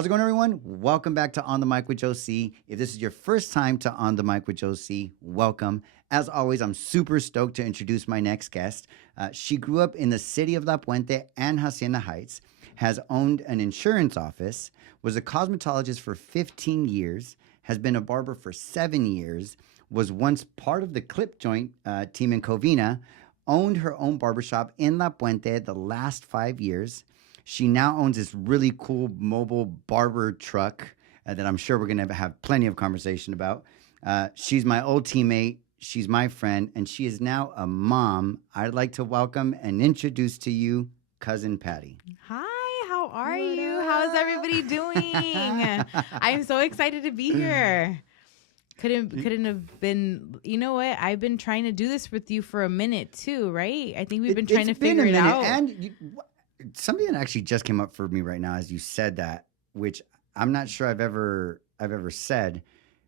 How's it going, everyone? Welcome back to On the Mic with Joe C. If this is your first time to On the Mic with Joe C, welcome. As always, I'm super stoked to introduce my next guest. She grew up in the city of La Puente and Hacienda Heights, has owned an insurance office, was a cosmetologist for 15 years, has been a barber for 7 years, was once part of the Clip Joint team in Covina, owned her own barbershop in La Puente the last 5 years. She now owns this really cool mobile barber truck that I'm sure we're going to have plenty of conversation about. She's my old teammate. She's my friend, and she is now a mom. I'd like to welcome and introduce to you Cousin Patty. Hi, how are you? How's everybody doing? I'm so excited to be here. Couldn't have been. You know what? I've been trying to do this with you for a minute too, right? I think we've been trying to figure it out. And something that actually just came up for me right now as you said that, which I'm not sure I've ever said,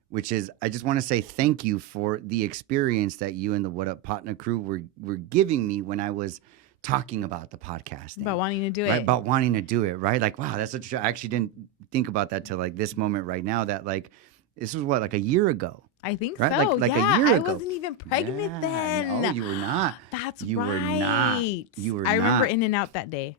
which is I just want to say thank you for the experience that you and the What Up Partner crew were giving me when I was talking about the podcast. About wanting to do right? it. About wanting to do it, right? Like, wow, that's such I actually didn't think about that till like this moment right now that like this was what, like a year ago. I think right? so. Like yeah, a year ago. I wasn't even pregnant then. No, you were not. That's you right. Were not. You were I remember not. In and Out that day.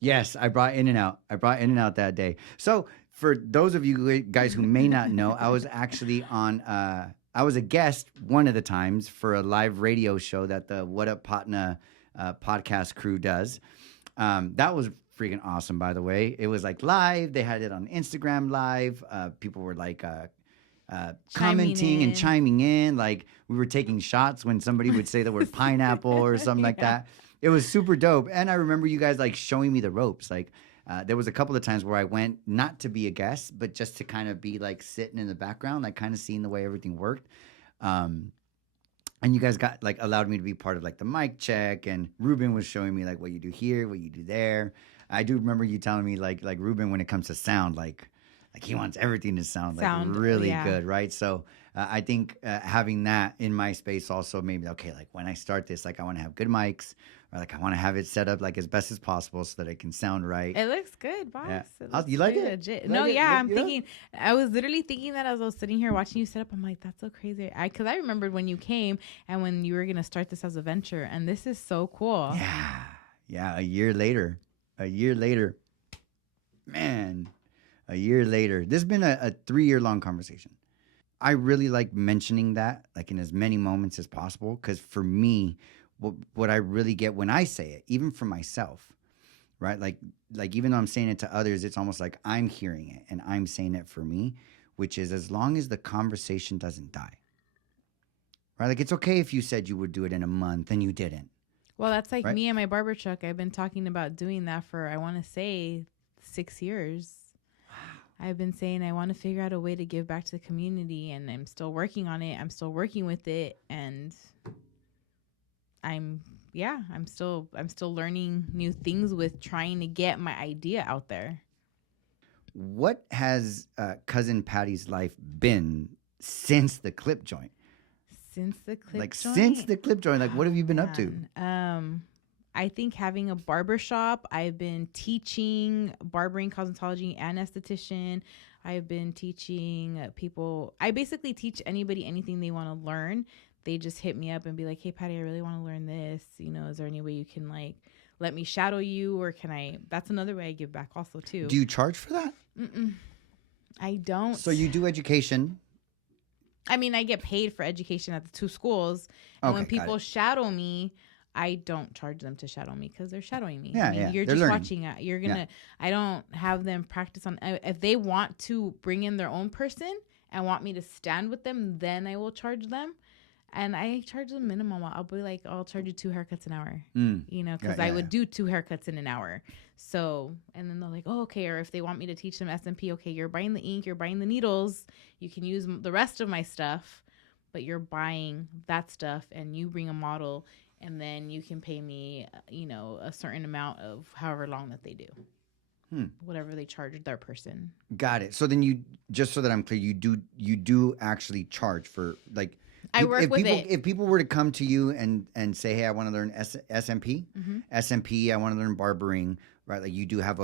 Yes, I brought In and Out. That day. So for those of you guys who may not know, I was actually on. I was a guest one of the times for a live radio show that the What Up Patna podcast crew does. That was freaking awesome, by the way. It was like live. They had it on Instagram live. People were like commenting and chiming in. Like we were taking shots when somebody would say the word pineapple or something like that. It was super dope. And I remember you guys like showing me the ropes. Like there was a couple of times where I went not to be a guest, but just to kind of be like sitting in the background, like kind of seeing the way everything worked. And you guys got like allowed me to be part of like the mic check, and Ruben was showing me like what you do here, what you do there. I do remember you telling me like Ruben, when it comes to sound, like he wants everything to sound like really good, right? So I think having that in my space also made me okay. Like when I start this, like I want to have good mics, or like I want to have it set up like as best as possible so that it can sound right. It looks good, boss. Yeah. You like it? Legit. No, yeah, I'm thinking. I was literally thinking that as I was sitting here watching you set up. I'm like, that's so crazy. Because I remembered when you came and when you were gonna start this as a venture, and this is so cool. Yeah. A year later, man. A year later. This has been a 3-year long conversation. I really like mentioning that, like in as many moments as possible, because for me, what I really get when I say it, even for myself, right? Like even though I'm saying it to others, it's almost like I'm hearing it and I'm saying it for me, which is as long as the conversation doesn't die, right? Like it's okay if you said you would do it in a month and you didn't. Well, that's like me and my barber truck. I've been talking about doing that for, I want to say, 6 years. I've been saying I want to figure out a way to give back to the community, and I'm still working on it. I'm still working with it, and I'm still learning new things with trying to get my idea out there. What has Cousin Patty's life been since the Clip Joint? Since the Clip Joint, like what have you been up to? I think having a barbershop, I've been teaching barbering, cosmetology, and esthetician. I've been teaching people. I basically teach anybody anything they want to learn. They just hit me up and be like, hey, Patty, I really want to learn this. You know, is there any way you can like let me shadow you, or can I? That's another way I give back also too. Do you charge for that? I don't. So you do education. I mean, I get paid for education at the 2 schools. And when people shadow me, I don't charge them to shadow me because they're shadowing me. You're just learning. Watching it. You're gonna. I don't have them practice on. If they want to bring in their own person and want me to stand with them, then I will charge them. And I charge them minimum. I'll be like, I'll charge you 2 haircuts an hour. You know, because I would do 2 haircuts in an hour. So, and then they're like, oh, okay. Or if they want me to teach them SMP, okay, you're buying the ink, you're buying the needles. You can use the rest of my stuff, but you're buying that stuff, and you bring a model, and then you can pay me, you know, a certain amount of however long that they do. Whatever they charge their person. Got it. So then you, just so that I'm clear, you do actually charge for like. I work with it. If people were to come to you and say, hey, I want to learn SMP, SMP, I want to learn barbering, right? Like you do have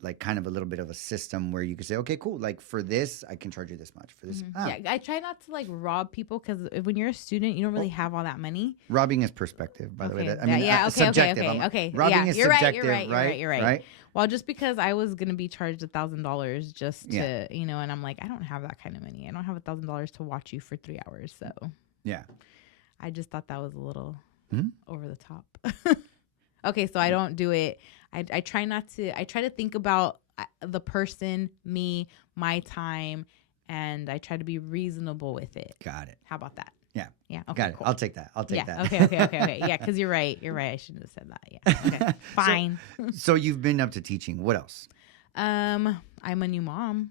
like kind of a little bit of a system where you can say, okay, cool. Like for this, I can charge you this much. For this, Yeah, I try not to like rob people because when you're a student, you don't really have all that money. Robbing is perspective, by the way. Subjective. Okay. Robbing is you're subjective, right. You're right. Well, just because I was gonna be charged $1,000 just to, and I'm like, I don't have that kind of money. I don't have $1,000 to watch you for 3 hours. So yeah, I just thought that was a little over the top. Okay, so I don't do it. I try not to. I try to think about the person, me, my time, and I try to be reasonable with it. Got it. How about that? Yeah. Yeah. Okay. Got it. Cool. I'll take that. that. Okay. Yeah, because you're right. I shouldn't have said that. Yeah. Okay. Fine. So you've been up to teaching. What else? I'm a new mom.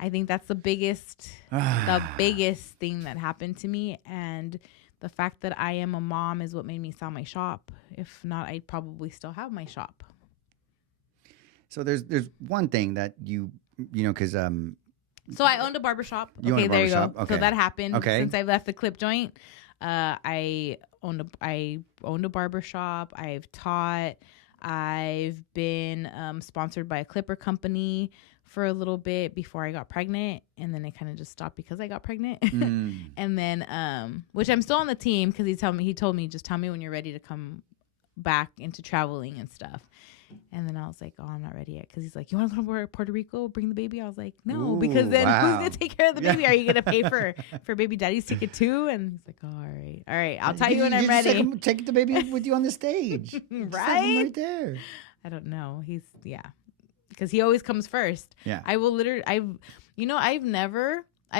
I think that's the biggest thing that happened to me, and the fact that I am a mom is what made me sell my shop. If not, I'd probably still have my shop. So there's one thing that you know, because so I owned a barbershop. There you go. Okay. So that happened since I left the clip joint. I owned a barbershop. I've taught. I've been sponsored by a clipper company for a little bit before I got pregnant, and then it kind of just stopped because I got pregnant. And then which I'm still on the team because he told me just tell me when you're ready to come back into traveling and stuff. And then I was like, oh, I'm not ready yet. Because he's like, you want to go to Puerto Rico, bring the baby? I was like, no, because then who's going to take care of the baby? Are you going to pay for baby daddy's ticket too? And he's like, oh, all right. I'll tell you when I'm ready. Take the baby with you on the stage. Right there. I don't know. Because he always comes first. Yeah. I will literally, I've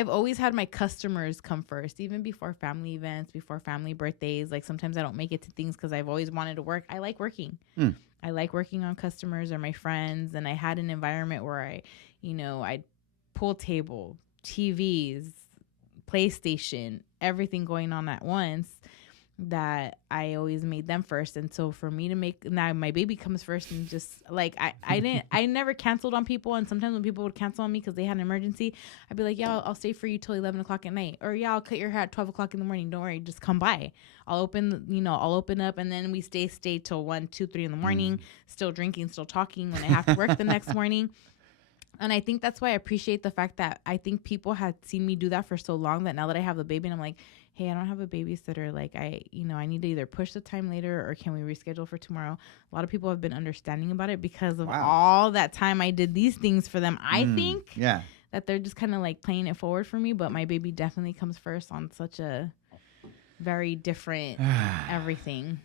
always had my customers come first, even before family events, before family birthdays. Like sometimes I don't make it to things because I've always wanted to work. I like working. I like working on customers or my friends. And I had an environment where I'd pool table, TVs, PlayStation, everything going on at once, that I always made them first. And so for me to now my baby comes first, and just like I never canceled on people. And sometimes when people would cancel on me because they had an emergency, I'd be like, yeah, I'll stay for you till 11 o'clock at night, or yeah, I'll cut your hair at 12 o'clock in the morning. Don't worry, just come by. I'll open up, and then we stay till 1, 2, 3 in the morning, still drinking, still talking when I have to work the next morning. And I think that's why I appreciate the fact that I think people had seen me do that for so long that now that I have the baby and I'm like, hey, I don't have a babysitter. Like I need to either push the time later, or can we reschedule for tomorrow? A lot of people have been understanding about it because of all that time I did these things for them. I think that they're just kind of like playing it forward for me, but my baby definitely comes first on such a very different everything.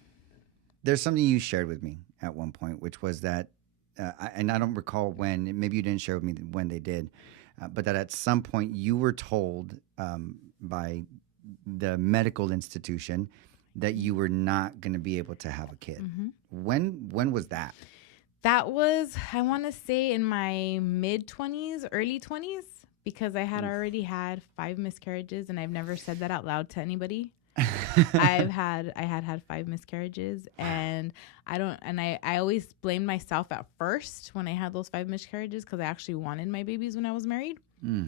There's something you shared with me at one point, which was that, and I don't recall when, maybe you didn't share with me when they did, but that at some point you were told by the medical institution that you were not going to be able to have a kid. When was that? That was, I want to say, in my mid-20s, early 20s, because I had already had 5 miscarriages, and I've never said that out loud to anybody. I had 5 miscarriages, and I always blamed myself at first when I had those 5 miscarriages, because I actually wanted my babies when I was married.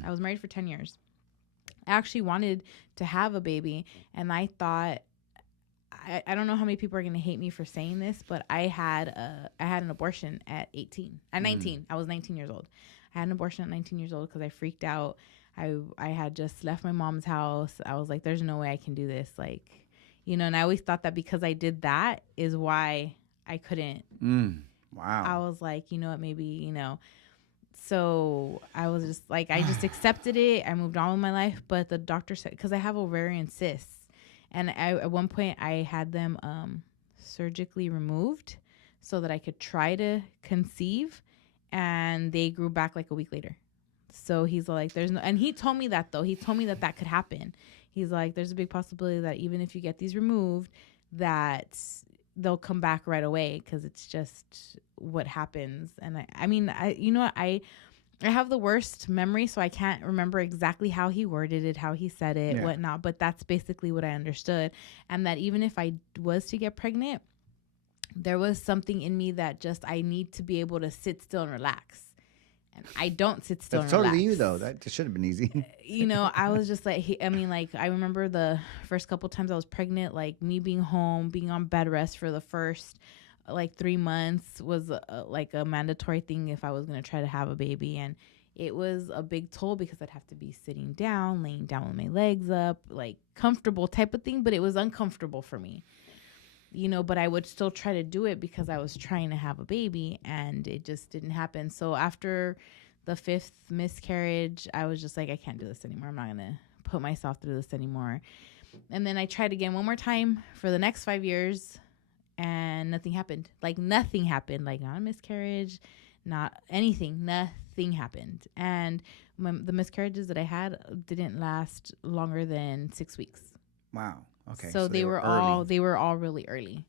I was married for 10 years. I actually wanted to have a baby, and I thought, I don't know how many people are going to hate me for saying this, but I had an abortion at 18. At 19. I was 19 years old. I had an abortion at 19 years old because I freaked out. I had just left my mom's house. I was like, there's no way I can do this. Like, and I always thought that because I did that is why I couldn't. Wow. I was like, you know what, maybe, So I was just like, I just accepted it. I moved on with my life. But the doctor said, because I have ovarian cysts, and at one point I had them surgically removed so that I could try to conceive, and they grew back like a week later. So he's like, and he told me that though. He told me that could happen. He's like, there's a big possibility that even if you get these removed, that they'll come back right away, because it's just what happens. And I have the worst memory, so I can't remember exactly how he worded it, how he said it, whatnot. But that's basically what I understood. And that even if I was to get pregnant, there was something in me that just, I need to be able to sit still and relax. And I don't sit still. That's and totally relax. you, though. That should have been easy. I was just like, I remember the first couple times I was pregnant, like me being home, being on bed rest for the first like 3 months was like a mandatory thing if I was going to try to have a baby. And it was a big toll because I'd have to be sitting down, laying down with my legs up, like comfortable type of thing. But it was uncomfortable for me, but I would still try to do it because I was trying to have a baby, and it just didn't happen. So after the 5th miscarriage, I was just like, I can't do this anymore. I'm not going to put myself through this anymore. And then I tried again one more time for the next 5 years, and nothing happened. Like nothing happened. Like not a miscarriage, not anything. Nothing happened. And the miscarriages that I had didn't last longer than 6 weeks. Wow. Okay. So they were all really early.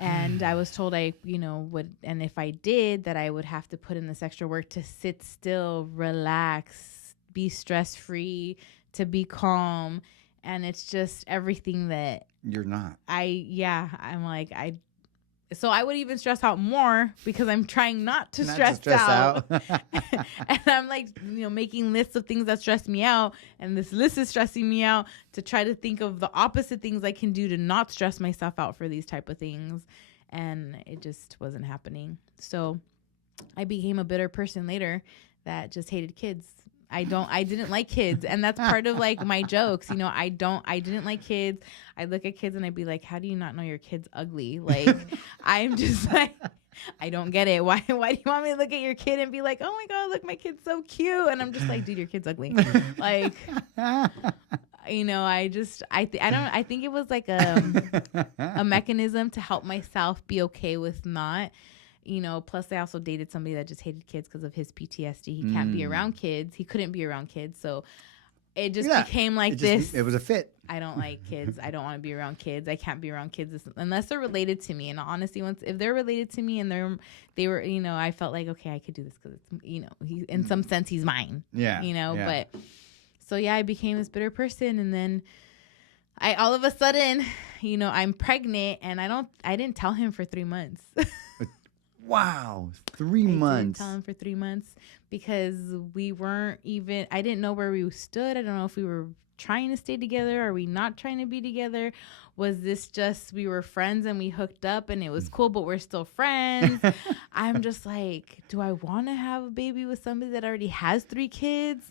And I was told would, and if I did, that I would have to put in this extra work to sit still, relax, be stress-free, to be calm. And it's just everything that you're not. I'm like, so I would even stress out more because I'm trying not to stress out. And I'm like, making lists of things that stress me out. And this list is stressing me out to try to think of the opposite things I can do to not stress myself out for these type of things. And it just wasn't happening. So I became a bitter person later that just hated kids. I didn't like kids. And that's part of like my jokes. I didn't like kids. I look at kids and I'd be like, how do you not know your kid's ugly? Like, I'm just like, I don't get it. Why do you want me to look at your kid and be like, oh my God, look, my kid's so cute. And I'm just like, dude, your kid's ugly. Like, I think it was like a mechanism to help myself be okay with not. Plus I also dated somebody that just hated kids because of his PTSD. He can't be around kids. He couldn't be around kids. So it just became like this. It was a fit. I don't like kids. I don't want to be around kids. I can't be around kids unless they're related to me. And honestly, if they're related to me and they were, I felt like, okay, I could do this because he, in some sense he's mine. Yeah. But so yeah, I became this bitter person. And then I, all of a sudden, I'm pregnant and I didn't tell him for 3 months. Wow. 3 months. I didn't tell him for 3 months because I didn't know where we stood. I don't know if we were trying to stay together. Are we not trying to be together? Was this just we were friends and we hooked up and it was cool, but we're still friends? I'm just like, do I want to have a baby with somebody that already has 3 kids?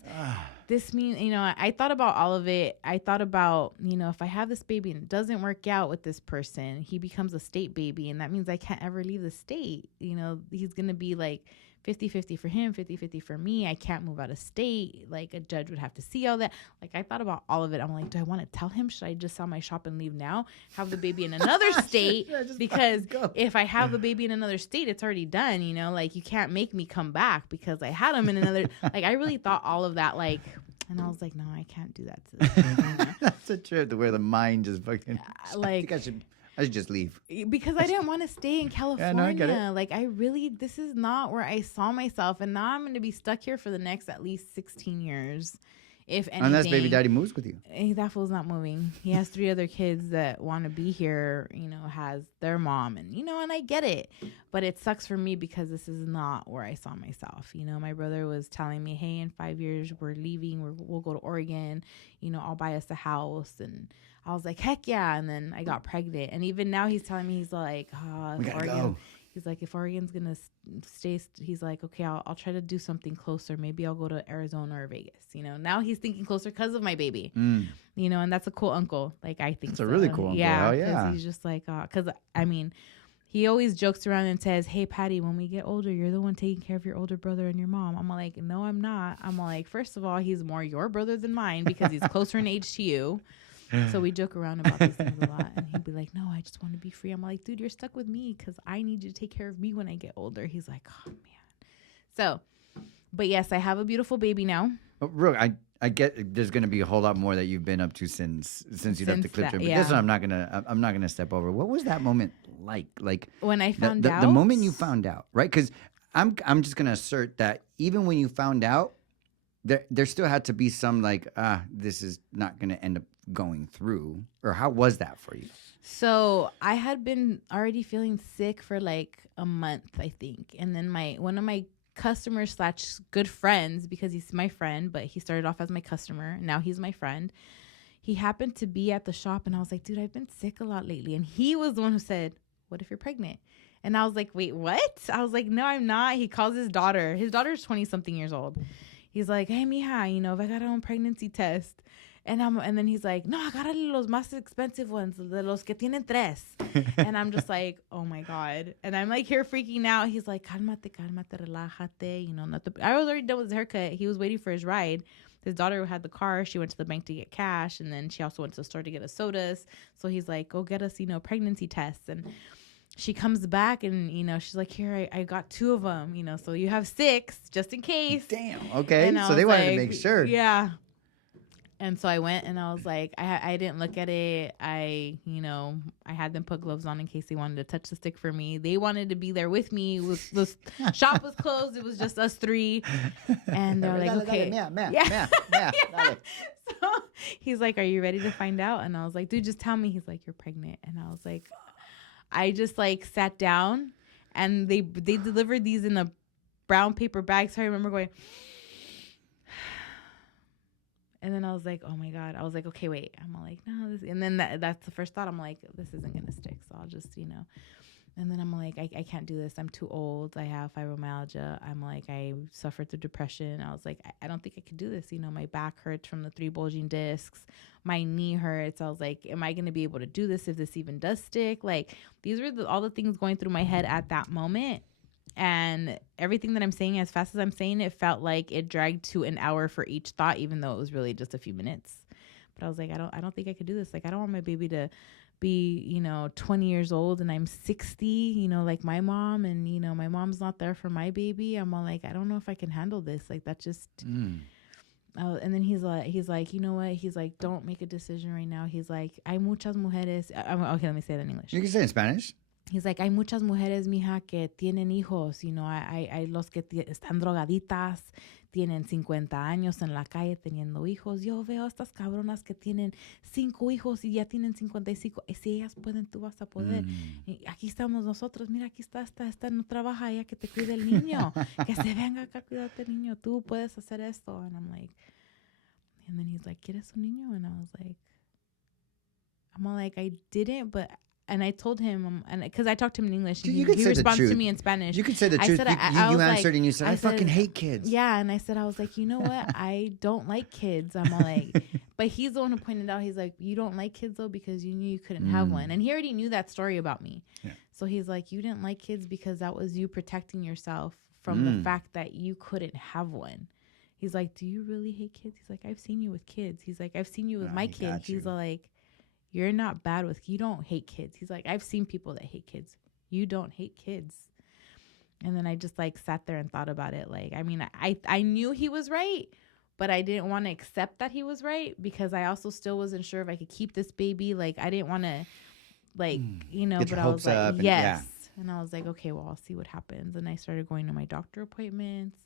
This means, I thought about all of it. I thought about, if I have this baby and it doesn't work out with this person, he becomes a state baby. And that means I can't ever leave the state. He's going to be like 50-50 for him, 50-50 for me. I can't move out of state. Like a judge would have to see all that. Like I thought about all of it. I'm like, do I want to tell him? Should I just sell my shop and leave now? Have the baby in another state? Because if I have the baby in another state, it's already done. Like you can't make me come back because I had him in another. Like I really thought all of that. Like, and I was like, no, I can't do that to this baby. That's a trip to where the mind just fucking. Like I should just leave. Because I didn't want to stay in California. Yeah, no, I get it. Like this is not where I saw myself. And now I'm going to be stuck here for the next at least 16 years. If anything. Unless baby daddy moves with you. That fool's not moving. He has 3 other kids that want to be here, has their mom and, and I get it. But it sucks for me because this is not where I saw myself. My brother was telling me, hey, in 5 years, we're leaving. We'll go to Oregon. I'll buy us a house. And I was like, heck yeah. And then I got pregnant. And even now he's telling me, he's like, we gotta go. He's like, if Oregon's going to stay, he's like, okay, I'll try to do something closer. Maybe I'll go to Arizona or Vegas. Now he's thinking closer because of my baby, and that's a cool uncle. Like, I think it's a really cool uncle. Yeah. Oh, yeah. He's just like, because he always jokes around and says, hey, Patty, when we get older, you're the one taking care of your older brother and your mom. I'm like, no, I'm not. I'm like, first of all, he's more your brother than mine because he's closer in age to you. So we joke around about these things a lot. And he'd be like, no, I just want to be free. I'm like, dude, you're stuck with me because I need you to take care of me when I get older. He's like, oh, man. So, but yes, I have a beautiful baby now. Oh, Brooke, I get there's going to be a whole lot more that you've been up to since you left the clip. But this one I'm not gonna step over. What was that moment like? Like when I found out? The moment you found out, right? Because I'm just going to assert that even when you found out, there still had to be some like, this is not going to end up going through. Or how was that for you? So I had been already feeling sick for like a month, I think. And then one of my customers / good friends, because he's my friend, but he started off as my customer. Now he's my friend. He happened to be at the shop and I was like, dude, I've been sick a lot lately. And he was the one who said, what if you're pregnant? And I was like, wait, what? I was like, no, I'm not. He calls his daughter. His daughter's 20 something years old. He's like, hey, mija, you know, if I got a pregnancy test. And then he's like, no, agárrale los más expensive ones, de los que tienen tres. And I'm just like, oh my God. And I'm like here freaking out. He's like, cálmate, relájate. You know, I was already done with his haircut. He was waiting for his ride. His daughter had the car. She went to the bank to get cash. And then she also went to the store to get us sodas. So he's like, go get us, you know, pregnancy tests. And she comes back and, you know, she's like, here, I got 2 of them, you know, so you have 6 just in case. Damn. Okay. So they wanted to make sure. Yeah. And so I went and I was like, I didn't look at it. I had them put gloves on in case they wanted to touch the stick for me. They wanted to be there with me. The shop was closed. It was just us 3. And they're like, okay. Yeah. So he's like, are you ready to find out? And I was like, dude, just tell me. He's like, you're pregnant. And I was like, I just like sat down and they delivered these in a brown paper bag. So I remember going, and then I was like, oh my God. I was like, okay, wait. I'm like, no, this, and then that's the first thought. I'm like, this isn't going to stick. So I'll just, you know, and then I'm like, I can't do this. I'm too old. I have fibromyalgia. I'm like, I suffered through depression. I was like, I don't think I could do this. You know, my back hurts from the 3 bulging discs. My knee hurts. I was like, am I going to be able to do this if this even does stick? Like, these were all the things going through my head at that moment. And everything that I'm saying, as fast as I'm saying it, felt like it dragged to an hour for each thought, even though it was really just a few minutes. But I was like, I don't think I could do this. Like, I don't want my baby to be, you know, 20 years old and I'm 60, you know, like my mom, and, you know, my mom's not there for my baby. I'm all like, I don't know if I can handle this. Like, that just, and then he's like, you know what? He's like, don't make a decision right now. He's like, hay muchas mujeres. Okay, let me say that in English. You can say it in Spanish. He's like, hay muchas mujeres, mija, que tienen hijos. You know, hay los que están drogaditas, tienen 50 años en la calle teniendo hijos. Yo veo estas cabronas que tienen 5 hijos y ya tienen 55. Y si ellas pueden, tú vas a poder. Y aquí estamos nosotros. Mira, aquí está esta no trabaja, ella que te cuide el niño. Que se venga acá a cuidarte el niño. Tú puedes hacer esto. And I'm like, and then he's like, ¿quieres un niño? And I was like, I'm all like, I didn't, but... And I told him, and because I talked to him in English, and he responds to me in Spanish. You could say the truth. You answered and you said, I fucking hate kids. Yeah, and I said, I was like, you know what? I don't like kids. I'm all like, but he's the one who pointed out, he's like, you don't like kids though because you knew you couldn't have one. And he already knew that story about me. Yeah. So he's like, you didn't like kids because that was you protecting yourself from the fact that you couldn't have one. He's like, do you really hate kids? He's like, I've seen you with kids. He's like, I've seen you with my kid. He's like, you're not bad with, you don't hate kids. He's like, I've seen people that hate kids. You don't hate kids. And then I just like sat there and thought about it. Like, I mean, I knew he was right, but I didn't want to accept that he was right because I also still wasn't sure if I could keep this baby. Like, I didn't want to, like, you know, but I was like, yes. And I was like, okay, well, I'll see what happens. And I started going to my doctor appointments.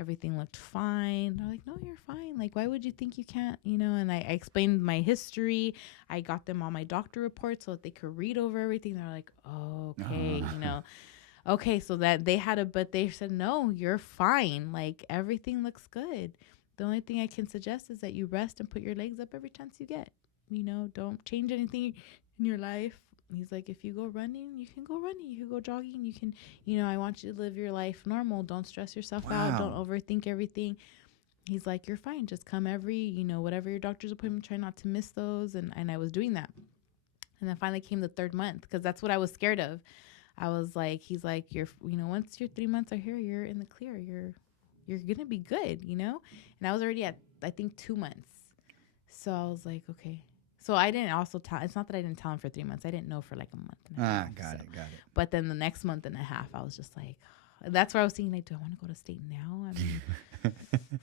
Everything looked fine. They're like, no, you're fine. Like, why would you think you can't, you know? And I explained my history. I got them all my doctor reports so that they could read over everything. They're like, oh, okay, you know. Okay, so that they had but they said, no, you're fine. Like, everything looks good. The only thing I can suggest is that you rest and put your legs up every chance you get. You know, don't change anything in your life. He's like, if you go running, you can go running. You can go jogging. You can, you know, I want you to live your life normal. Don't stress yourself out. Don't overthink everything. He's like, you're fine. Just come every, you know, whatever your doctor's appointment, try not to miss those. And I was doing that. And then finally came the 3rd month because that's what I was scared of. I was like, he's like, you're, you know, once your 3 months are here, you're in the clear. You're going to be good, you know? And I was already at, I think, 2 months. So I was like, okay. So I didn't also tell, it's not that I didn't tell him for 3 months. I didn't know for like a month and a half. Got it. But then the next month and a half, I was just like, that's where I was thinking, like, do I want to go to state now? I mean,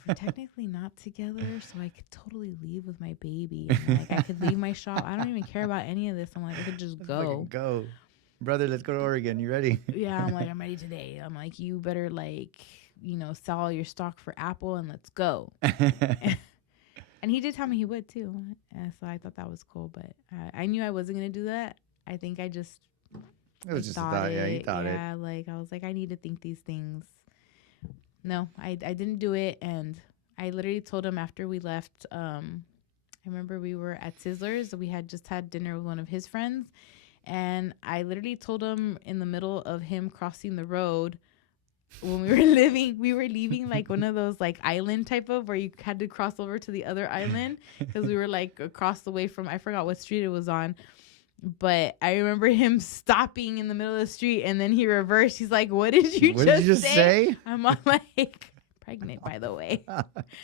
we're technically not together, so I could totally leave with my baby. And, like, I could leave my shop. I don't even care about any of this. I'm like, I could just go. Go. Brother, let's go to Oregon. You ready? Yeah, I'm like, I'm ready today. I'm like, you better, like, you know, sell all your stock for Apple and let's go. And he did tell me he would too. So I thought that was cool. But I knew I wasn't going to do that. I think I just... It was just a thought. Yeah, you thought it. Yeah, like I was like, I need to think these things. No, I didn't do it. And I literally told him after we left, I remember we were at Sizzler's. We had just had dinner with one of his friends. And I literally told him in the middle of him crossing the road when we were leaving like one of those like island type of where you had to cross over to the other island because we were like across the way from, I forgot what street it was on. But I remember him stopping in the middle of the street and then he reversed. He's like, what did you just say? I'm all like, pregnant, by the way.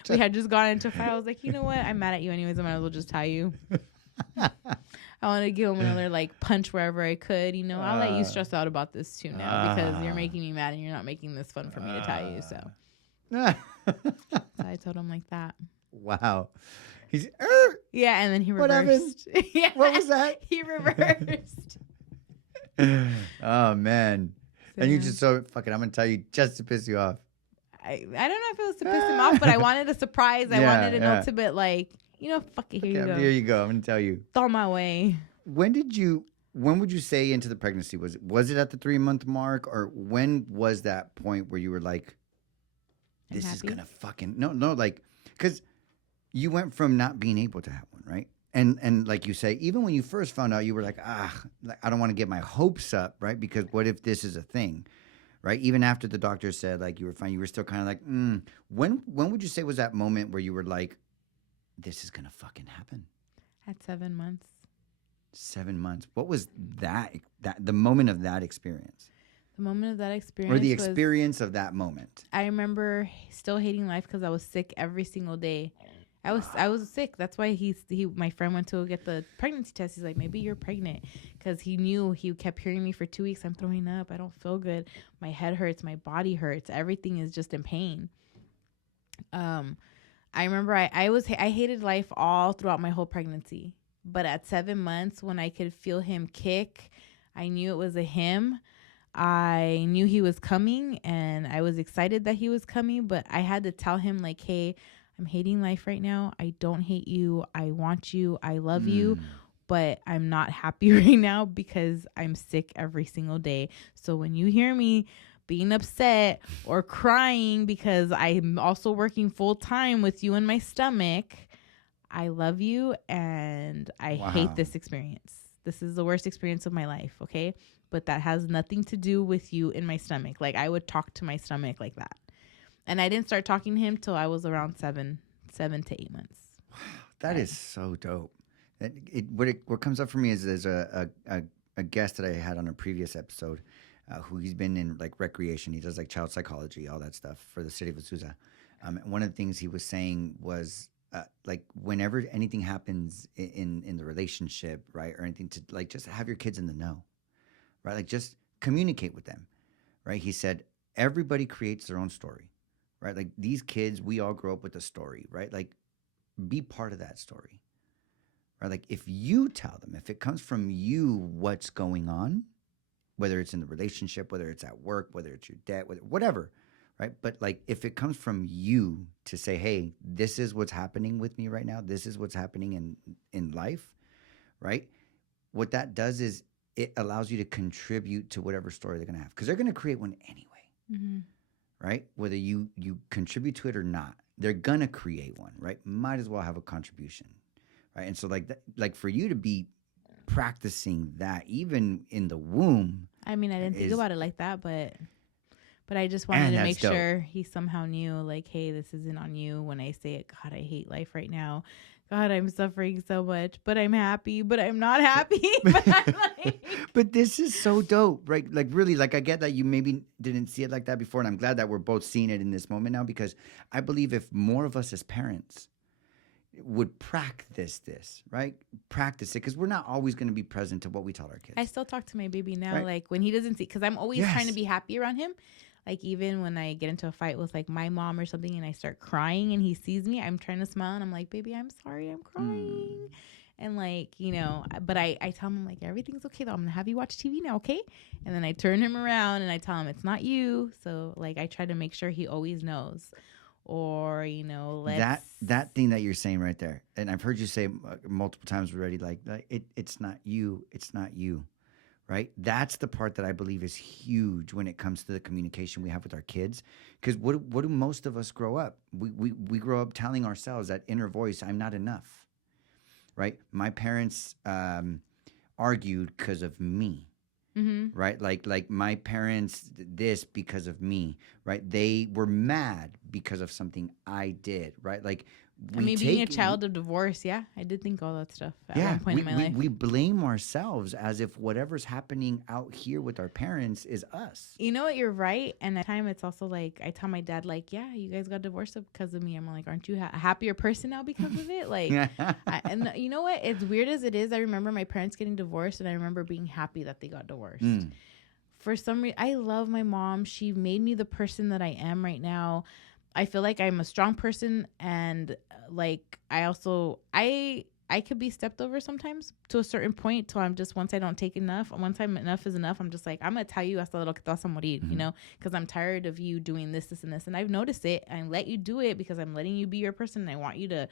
We had just gone into a fight. I was like, you know what? I'm mad at you anyways. I might as well just tie you. I want to give him another like punch wherever I could. You know, I'll let you stress out about this too now because you're making me mad and you're not making this fun for me to tie you. So I told him like that. Wow. He's yeah, and then he reversed. What happened? Yeah, what was that? He reversed. Oh man. So, and you just fuck it, I'm gonna tell you just to piss you off. I don't know if it was to piss him off, but I wanted a surprise. I wanted an ultimate like, you know, fuck it, here you go. Here you go. I'm gonna tell you. It's on my way. When would you say into the pregnancy? Was it at the 3-month mark, or when was that point where you were like, this is gonna fucking no, like, because you went from not being able to have one, right? And like you say, even when you first found out, you were like, I don't want to get my hopes up, right? Because what if this is a thing, right? Even after the doctor said like you were fine, you were still kind of like, When would you say was that moment where you were like, this is gonna fucking happen? At 7 months. 7 months. What was that the moment of that experience? The moment of that experience, or the experience of that moment. I remember still hating life because I was sick every single day. I was sick. That's why my friend went to go get the pregnancy test. He's like, maybe you're pregnant, because he knew. He kept hearing me for 2 weeks. I'm throwing up. I don't feel good. My head hurts. My body hurts. Everything is just in pain. I remember I hated life all throughout my whole pregnancy. But at 7 months, when I could feel him kick, I knew it was a him. I knew he was coming, and I was excited that he was coming. But I had to tell him like, hey, I'm hating life right now. I don't hate you. I want you. I love you. But I'm not happy right now because I'm sick every single day. So when you hear me being upset or crying because I'm also working full time with you in my stomach, I love you and I hate this experience. This is the worst experience of my life, okay? But that has nothing to do with you in my stomach. Like, I would talk to my stomach like that. And I didn't start talking to him till I was around 7 to 8 months. Wow, that is so dope. What comes up for me is there's a guest that I had on a previous episode who he's been in like recreation. He does like child psychology, all that stuff for the city of Azusa. One of the things he was saying was like whenever anything happens in the relationship, right, or anything, to like just have your kids in the know, right? Like just communicate with them, right? He said everybody creates their own story, right? Like these kids, we all grow up with a story, right? Like be part of that story, right? Like if you tell them, if it comes from you, what's going on, whether it's in the relationship, whether it's at work, whether it's your debt, whatever, right? But like if it comes from you to say, hey, this is what's happening with me right now, this is what's happening in life, right? What that does is it allows you to contribute to whatever story they're going to have, because they're going to create one anyway, right? Whether you contribute to it or not, they're going to create one, right? Might as well have a contribution, right? And so like for you to be practicing that even in the womb. I mean, I didn't think about it like that, but I just wanted to make sure he somehow knew, like, hey, this isn't on you when I say it. God, I hate life right now. God, I'm suffering so much, but I'm happy, but I'm not happy. But I'm like... But this is so dope, right? Like, really, like, I get that you maybe didn't see it like that before, and I'm glad that we're both seeing it in this moment now, because I believe if more of us as parents would practice this, right? Practice it, because we're not always going to be present to what we tell our kids. I still talk to my baby now, right? Like, when he doesn't see, because I'm always trying to be happy around him. Like, even when I get into a fight with, like, my mom or something and I start crying and he sees me, I'm trying to smile and I'm like, baby, I'm sorry, I'm crying. And, like, you know, but I tell him, like, everything's okay, though. I'm going to have you watch TV now, okay? And then I turn him around and I tell him it's not you. So, like, I try to make sure he always knows. Or, you know, that thing that you're saying right there. And I've heard you say multiple times already, like it's not you. It's not you. Right? That's the part that I believe is huge when it comes to the communication we have with our kids. Because what do most of us grow up? We grow up telling ourselves that inner voice, I'm not enough. Right? My parents argued because of me. Mm-hmm. Right? Like my parents did this because of me, right? They were mad because of something I did, right? Like being a child of divorce, yeah, I did think all that stuff at one point in my life. We blame ourselves as if whatever's happening out here with our parents is us. You know what? You're right. And at the time, it's also like, I tell my dad, like, yeah, you guys got divorced because of me. I'm like, aren't you a happier person now because of it? Like, and you know what? As weird as it is, I remember my parents getting divorced, and I remember being happy that they got divorced. For some reason, I love my mom. She made me the person that I am right now. I feel like I'm a strong person, and like I could be stepped over sometimes to a certain point till I'm just, once I don't take enough, once enough is enough, I'm just like, I'm going to tell you hasta lo que te vas a morir, you know, because I'm tired of you doing this, and this. And I've noticed it. I let you do it because I'm letting you be your person, and I want you to,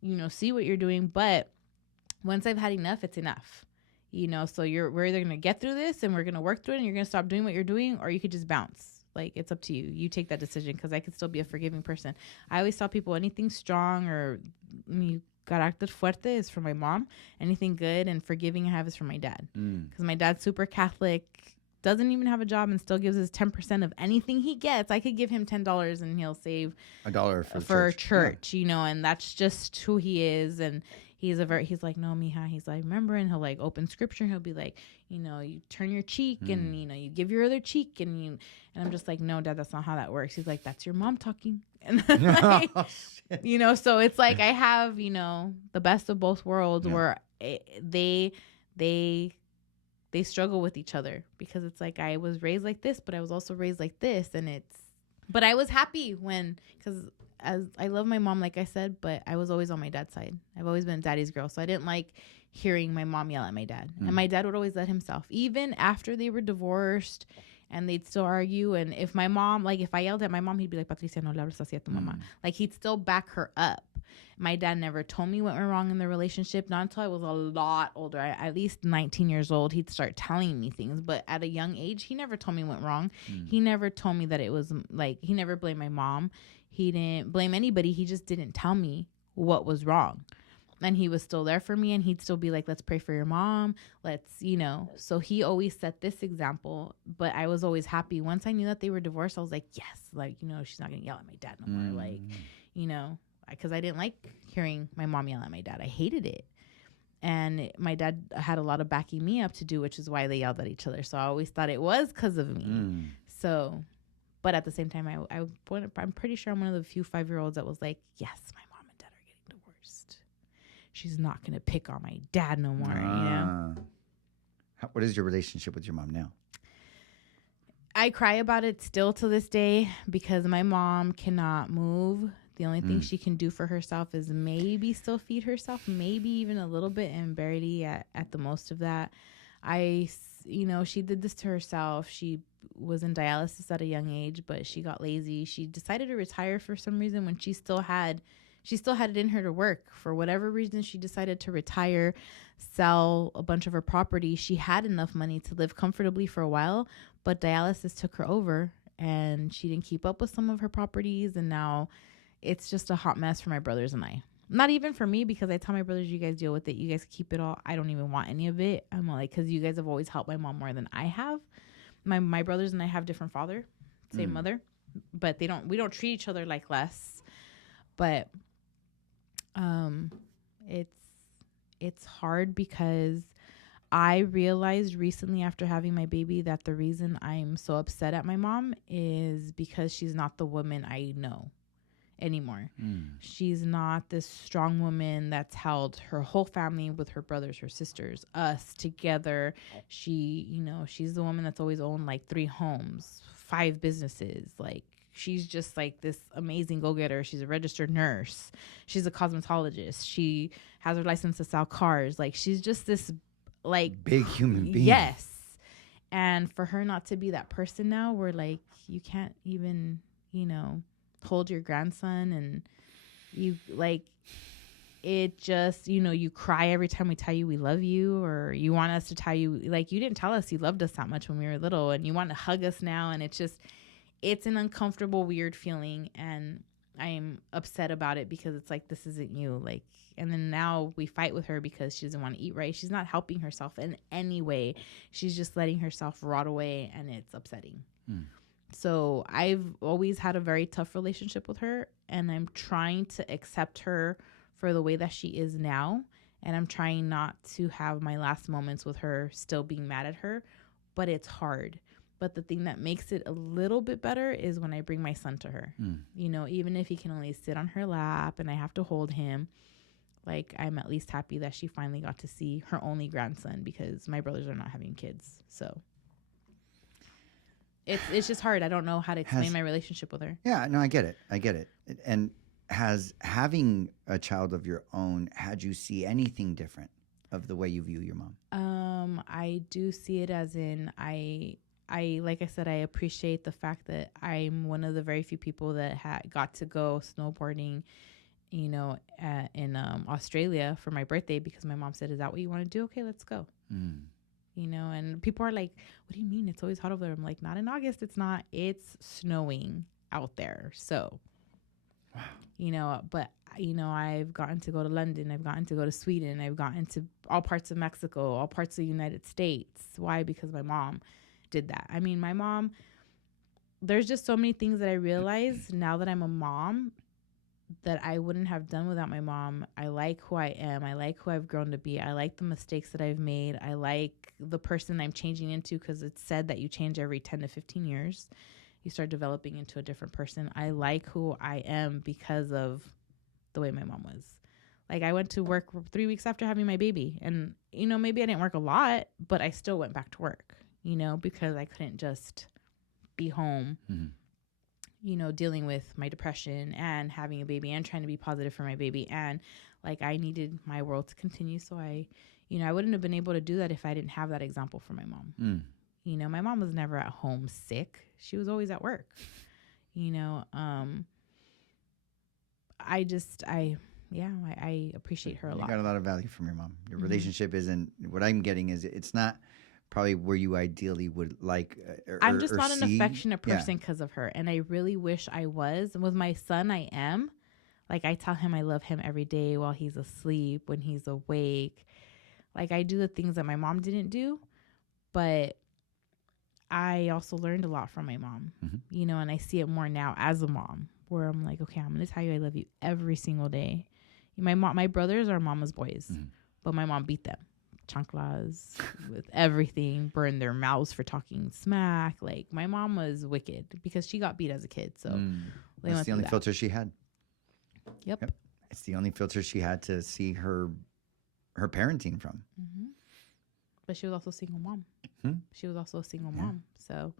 you know, see what you're doing. But once I've had enough, it's enough. You know, so we're either going to get through this and we're going to work through it, and you're going to stop doing what you're doing, or you could just bounce. Like, it's up to you. You take that decision, because I could still be a forgiving person. I always tell people anything strong or carácter fuerte is from my mom. Anything good and forgiving I have is from my dad. Because my dad's super Catholic, doesn't even have a job, and still gives us 10% of anything he gets. I could give him $10 and he'll save $1 for church, you know, and that's just who he is. And he's like, no, mija. He's like, remember, and he'll like open scripture. And he'll be like, you know, you turn your cheek and, you know, you give your other cheek, and I'm just like, no, Dad, that's not how that works. He's like, that's your mom talking. And like, you know, so it's like, I have, you know, the best of both worlds where they struggle with each other, because it's like, I was raised like this, but I was also raised like this. But I was happy because as I love my mom, like I said, but I was always on my dad's side. I've always been daddy's girl. So I didn't like hearing my mom yell at my dad. And my dad would always let himself, even after they were divorced, and they'd still argue. And if my mom, like if I yelled at my mom, he'd be like, Patricia, no le hables así a tu mamá. Like, he'd still back her up. My dad never told me what went wrong in the relationship, not until I was a lot older. At least 19 years old, he'd start telling me things. But at a young age, he never told me what went wrong. He never told me that it was like, he never blamed my mom. He didn't blame anybody. He just didn't tell me what was wrong. And he was still there for me, and he'd still be like, let's pray for your mom. Let's, you know. So he always set this example, but I was always happy. Once I knew that they were divorced, I was like, yes, like, you know, she's not going to yell at my dad no more. Like, you know, because I didn't like hearing my mom yell at my dad. I hated it. And my dad had a lot of backing me up to do, which is why they yelled at each other. So I always thought it was because of me. So, but at the same time, I'm pretty sure I'm one of the few 5-year-olds that was like, yes, my mom and dad are getting divorced. She's not going to pick on my dad no more, you know? What is your relationship with your mom now? I cry about it still to this day, because my mom cannot move. The only thing she can do for herself is maybe still feed herself, maybe even a little bit, and barely at the most of that. You know, she did this to herself. She was in dialysis at a young age, but she got lazy. She decided to retire for some reason when she still had it in her to work. For whatever reason, she decided to retire, sell a bunch of her property. She had enough money to live comfortably for a while, but dialysis took her over, and she didn't keep up with some of her properties, and now it's just a hot mess for my brothers and I. Not even for me, because I tell my brothers, you guys deal with it. You guys keep it all. I don't even want any of it. I'm like, because you guys have always helped my mom more than I have. My brothers and I have different father, same mother, but we don't treat each other like less. But it's hard, because I realized recently after having my baby that the reason I'm so upset at my mom is because she's not the woman I know anymore. She's not this strong woman that's held her whole family with her brothers, her sisters, us together. She, you know, she's the woman that's always owned like 3 homes, 5 businesses. Like, she's just like this amazing go-getter. She's a registered nurse. She's a cosmetologist. She has her license to sell cars. Like, she's just this like big human being. Yes. And for her not to be that person now, where like you can't even, you know, hold your grandson, and you like it just, you know, you cry every time we tell you we love you, or you want us to tell you, like, you didn't tell us you loved us that much when we were little, and you want to hug us now. And it's an uncomfortable, weird feeling. And I'm upset about it because it's like, this isn't you. Like, and then now we fight with her because she doesn't want to eat right. She's not helping herself in any way. She's just letting herself rot away, and it's upsetting. So I've always had a very tough relationship with her, and I'm trying to accept her for the way that she is now. And I'm trying not to have my last moments with her still being mad at her, but it's hard. But the thing that makes it a little bit better is when I bring my son to her. You know, even if he can only sit on her lap and I have to hold him, like, I'm at least happy that she finally got to see her only grandson, because my brothers are not having kids. So it's just hard. I don't know how to explain my relationship with her. Yeah, no, I get it. And has having a child of your own had you see anything different of the way you view your mom? I do see it as in I like I said, I appreciate the fact that I'm one of the very few people that got to go snowboarding, you know, in Australia for my birthday, because my mom said, "Is that what you want to do? Okay, let's go." You know, and people are like, "What do you mean? It's always hot over there." I'm like, "Not in August. It's not. It's snowing out there." So, wow. You know, but you know, I've gotten to go to London. I've gotten to go to Sweden. I've gotten to all parts of Mexico, all parts of the United States. Why? Because my mom did that. I mean, my mom, there's just so many things that I realize now that I'm a mom that I wouldn't have done without my mom. I like who I am. I like who I've grown to be. I like the mistakes that I've made. I like the person I'm changing into, because it's said that you change every 10 to 15 years. You start developing into a different person. I like who I am because of the way my mom was. Like, I went to work 3 weeks after having my baby, and, you know, maybe I didn't work a lot, but I still went back to work, you know, because I couldn't just be home, you know, dealing with my depression and having a baby and trying to be positive for my baby. And like, I needed my world to continue. So I wouldn't have been able to do that if I didn't have that example for my mom. You know, my mom was never at home sick. She was always at work, you know. I appreciate her a lot. You got a lot of value from your mom. Your relationship isn't, what I'm getting is, it's not probably where you ideally would like I'm just not an affectionate person because of her, and I really wish I was. With my son, I am. Like, I tell him I love him every day while he's asleep, when he's awake. Like, I do the things that my mom didn't do, but I also learned a lot from my mom, you know, and I see it more now as a mom, where I'm like, okay, I'm going to tell you I love you every single day. My brothers are mama's boys, but my mom beat them. Chanclas with everything, burned their mouths for talking smack. Like, my mom was wicked because she got beat as a kid. So that's the only filter she had. Yep. It's the only filter she had to see her parenting from. But she was also a single mom. She was also a single mom. So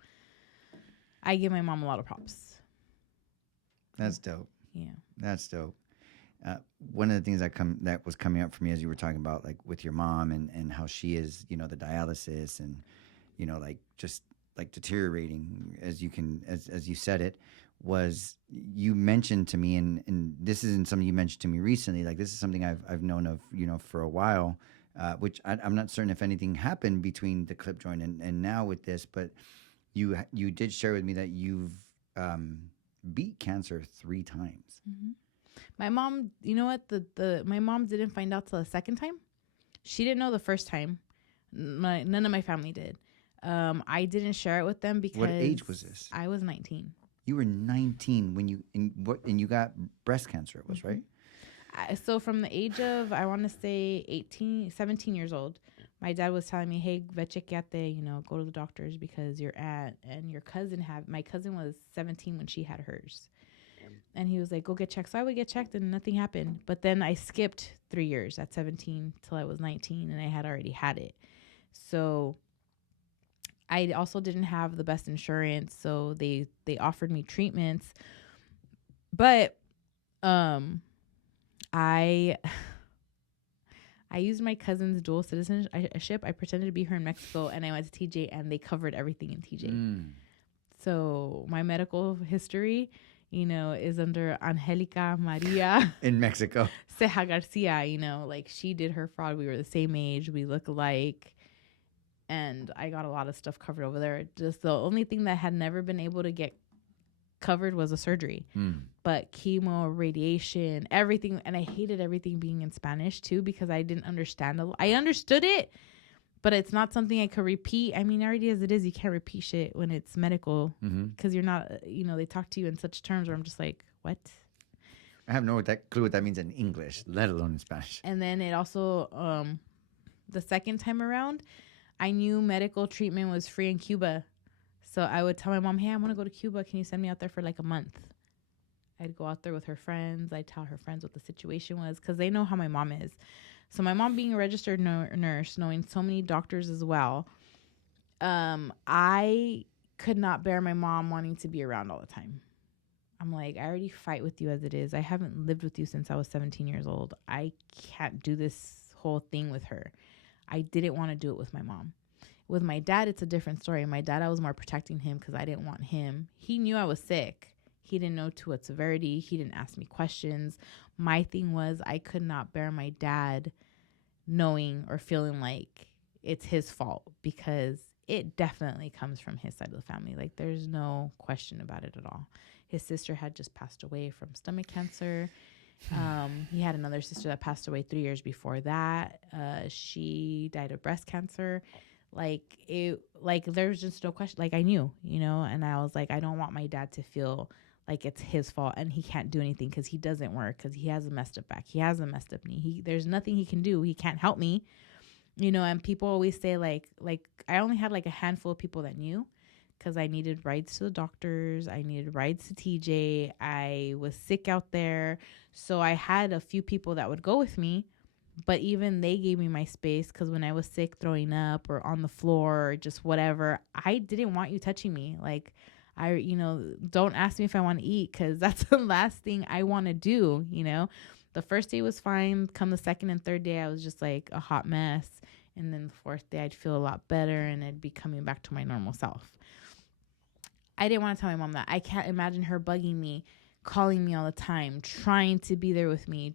I give my mom a lot of props. That's dope. Yeah. That's dope. One of the things that was coming up for me as you were talking about, like, with your mom and how she is, you know, the dialysis and, you know, like, just like deteriorating as you said it, was you mentioned to me, and this isn't something you mentioned to me recently, like, this is something I've known of, you know, for a while, which I'm not certain if anything happened between the clip joint and now with this, but you did share with me that you've beat cancer 3 times. My mom, you know what? My mom didn't find out till the second time. She didn't know the first time. None of my family did. I didn't share it with them because. What age was this? I was 19. You were 19 when you got breast cancer. It was right. So from the age of, I want to say 17 years old, my dad was telling me, "Hey, ve chequeate, you know, go to the doctors my cousin was 17 when she had hers." And he was like, "Go get checked." So I would get checked and nothing happened. But then I skipped 3 years at 17 till I was 19, and I had already had it. So I also didn't have the best insurance. So they offered me treatments. But I used my cousin's dual citizenship. I pretended to be her in Mexico, and I went to TJ, and they covered everything in TJ. So my medical history, you know, is under Angelica Maria in Mexico. Ceja Garcia, you know, like, she did her fraud. We were the same age. We look alike. And I got a lot of stuff covered over there. Just the only thing that had never been able to get covered was a surgery. But chemo, radiation, everything. And I hated everything being in Spanish too, because I didn't understand. I understood it, but it's not something I could repeat. I mean, already as it is, you can't repeat shit when it's medical, because you're not, they talk to you in such terms where I'm just like, what? I have no clue what that means in English, let alone in Spanish. And then it also, the second time around, I knew medical treatment was free in Cuba. So I would tell my mom, hey, I want to go to Cuba. Can you send me out there for like a month? I'd go out there with her friends. I'd tell her friends what the situation was, because they know how my mom is. So my mom being a registered nurse, knowing so many doctors as well, I could not bear my mom wanting to be around all the time. I'm like, I already fight with you as it is. I haven't lived with you since I was 17 years old. I can't do this whole thing with her. I didn't want to do it with my mom. With my dad, it's a different story. My dad, I was more protecting him because I didn't want him. He knew I was sick. He didn't know to what severity. He didn't ask me questions. My thing was, I could not bear my dad knowing or feeling like it's his fault, because it definitely comes from his side of the family. Like, there's no question about it at all. His sister had just passed away from stomach cancer. He had another sister that passed away 3 years before that. She died of breast cancer. There's just no question. Like, I knew, and I was like, I don't want my dad to feel like it's his fault and he can't do anything because he doesn't work, because he has a messed up back. He has a messed up knee. There's nothing he can do. He can't help me, and people always say like I only had like a handful of people that knew, because I needed rides to the doctors. I needed rides to TJ. I was sick out there. So I had a few people that would go with me, but even they gave me my space, because when I was sick, throwing up or on the floor or just whatever, I didn't want you touching me. Like, don't ask me if I want to eat, because that's the last thing I want to do. The first day was fine. Come the second and third day, I was just like a hot mess. And then the fourth day, I'd feel a lot better and I'd be coming back to my normal self. I didn't want to tell my mom that. I can't imagine her bugging me, calling me all the time, trying to be there with me,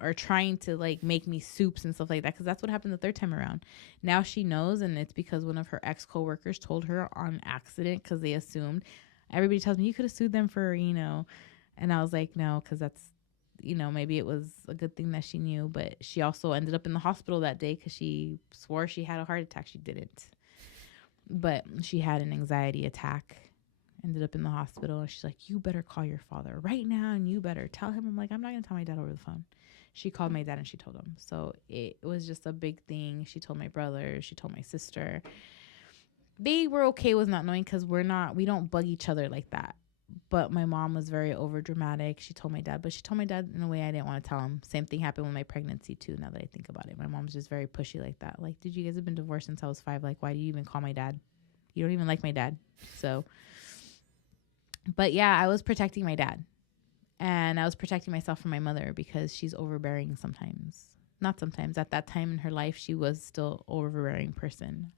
or trying to make me soups and stuff like that, because that's what happened the third time around. Now she knows, and it's because one of her ex-coworkers told her on accident, because they assumed. Everybody tells me, you could have sued them for, and I was like, no, because that's, maybe it was a good thing that she knew, but she also ended up in the hospital that day because she swore she had a heart attack. She didn't, but she had an anxiety attack. Ended up in the hospital, and she's like, you better call your father right now, and you better tell him. I'm like, I'm not gonna tell my dad over the phone. She called my dad and she told him. So it was just a big thing. She told my brother, she told my sister. They were okay with not knowing, because we don't bug each other like that. But my mom was very over dramatic. She told my dad, but she told my dad in a way I didn't want to tell him. Same thing happened with my pregnancy too, now that I think about it. My mom's just very pushy like that. Like, dude, you guys have been divorced since I was 5. Like, why do you even call my dad? You don't even like my dad. So, but yeah, I was protecting my dad. And I was protecting myself from my mother, because she's overbearing sometimes. Not sometimes. At that time in her life, she was still an overbearing person.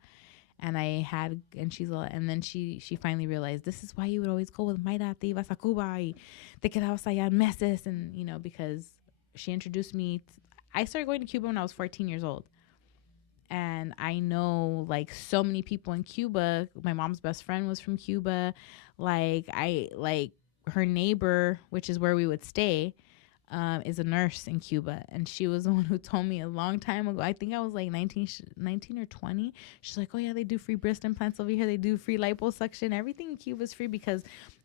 And then she finally realized, this is why you would always go with my dad. Te ibas a Cuba y te quedabas allá meses. And, because she introduced me. I started going to Cuba when I was 14 years old. And I know so many people in Cuba. My mom's best friend was from Cuba. Her neighbor, which is where we would stay, is a nurse in Cuba. And she was the one who told me a long time ago. I think I was 19 or 20. She's like, oh yeah, they do free breast implants over here. They do free liposuction. Everything in Cuba is free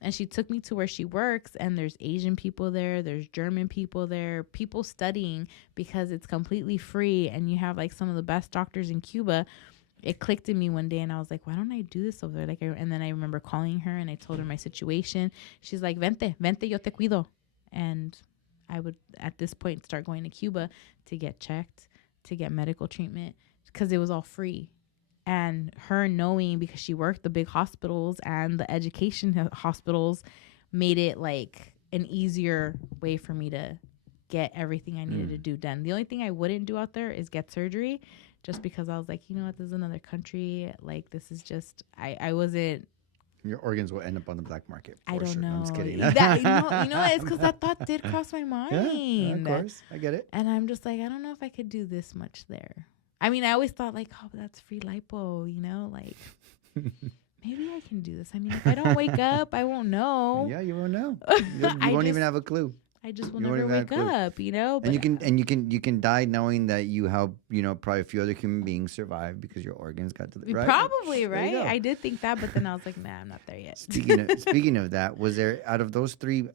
and she took me to where she works, and there's Asian people there. There's German people there, people studying, because it's completely free. And you have some of the best doctors in Cuba. It clicked in me one day, and I was like, why don't I do this over there? And then I remember calling her, and I told her my situation. She's like, vente, yo te cuido. And I would, at this point, start going to Cuba to get checked, to get medical treatment, because it was all free. And her knowing, because she worked the big hospitals and the education hospitals, made it an easier way for me to get everything I needed to do done. The only thing I wouldn't do out there is get surgery, just because I was like, you know what, this is another country. This is just, I wasn't. Your organs will end up on the black market. I don't sure. know. No, I'm just kidding. It's because that thought did cross my mind. Yeah, of course. I get it. And I'm just like, I don't know if I could do this much there. I mean, I always thought oh, that's free lipo, maybe I can do this. I mean, if I don't wake up, I won't know. Yeah, you won't know. You won't even have a clue. I just will never wake up, you know. But you can die knowing that you help, probably a few other human beings survive because your organs got to the right. Probably, right? I did think that, but then I was like, nah, I'm not there yet. Speaking of that, was there, out of those three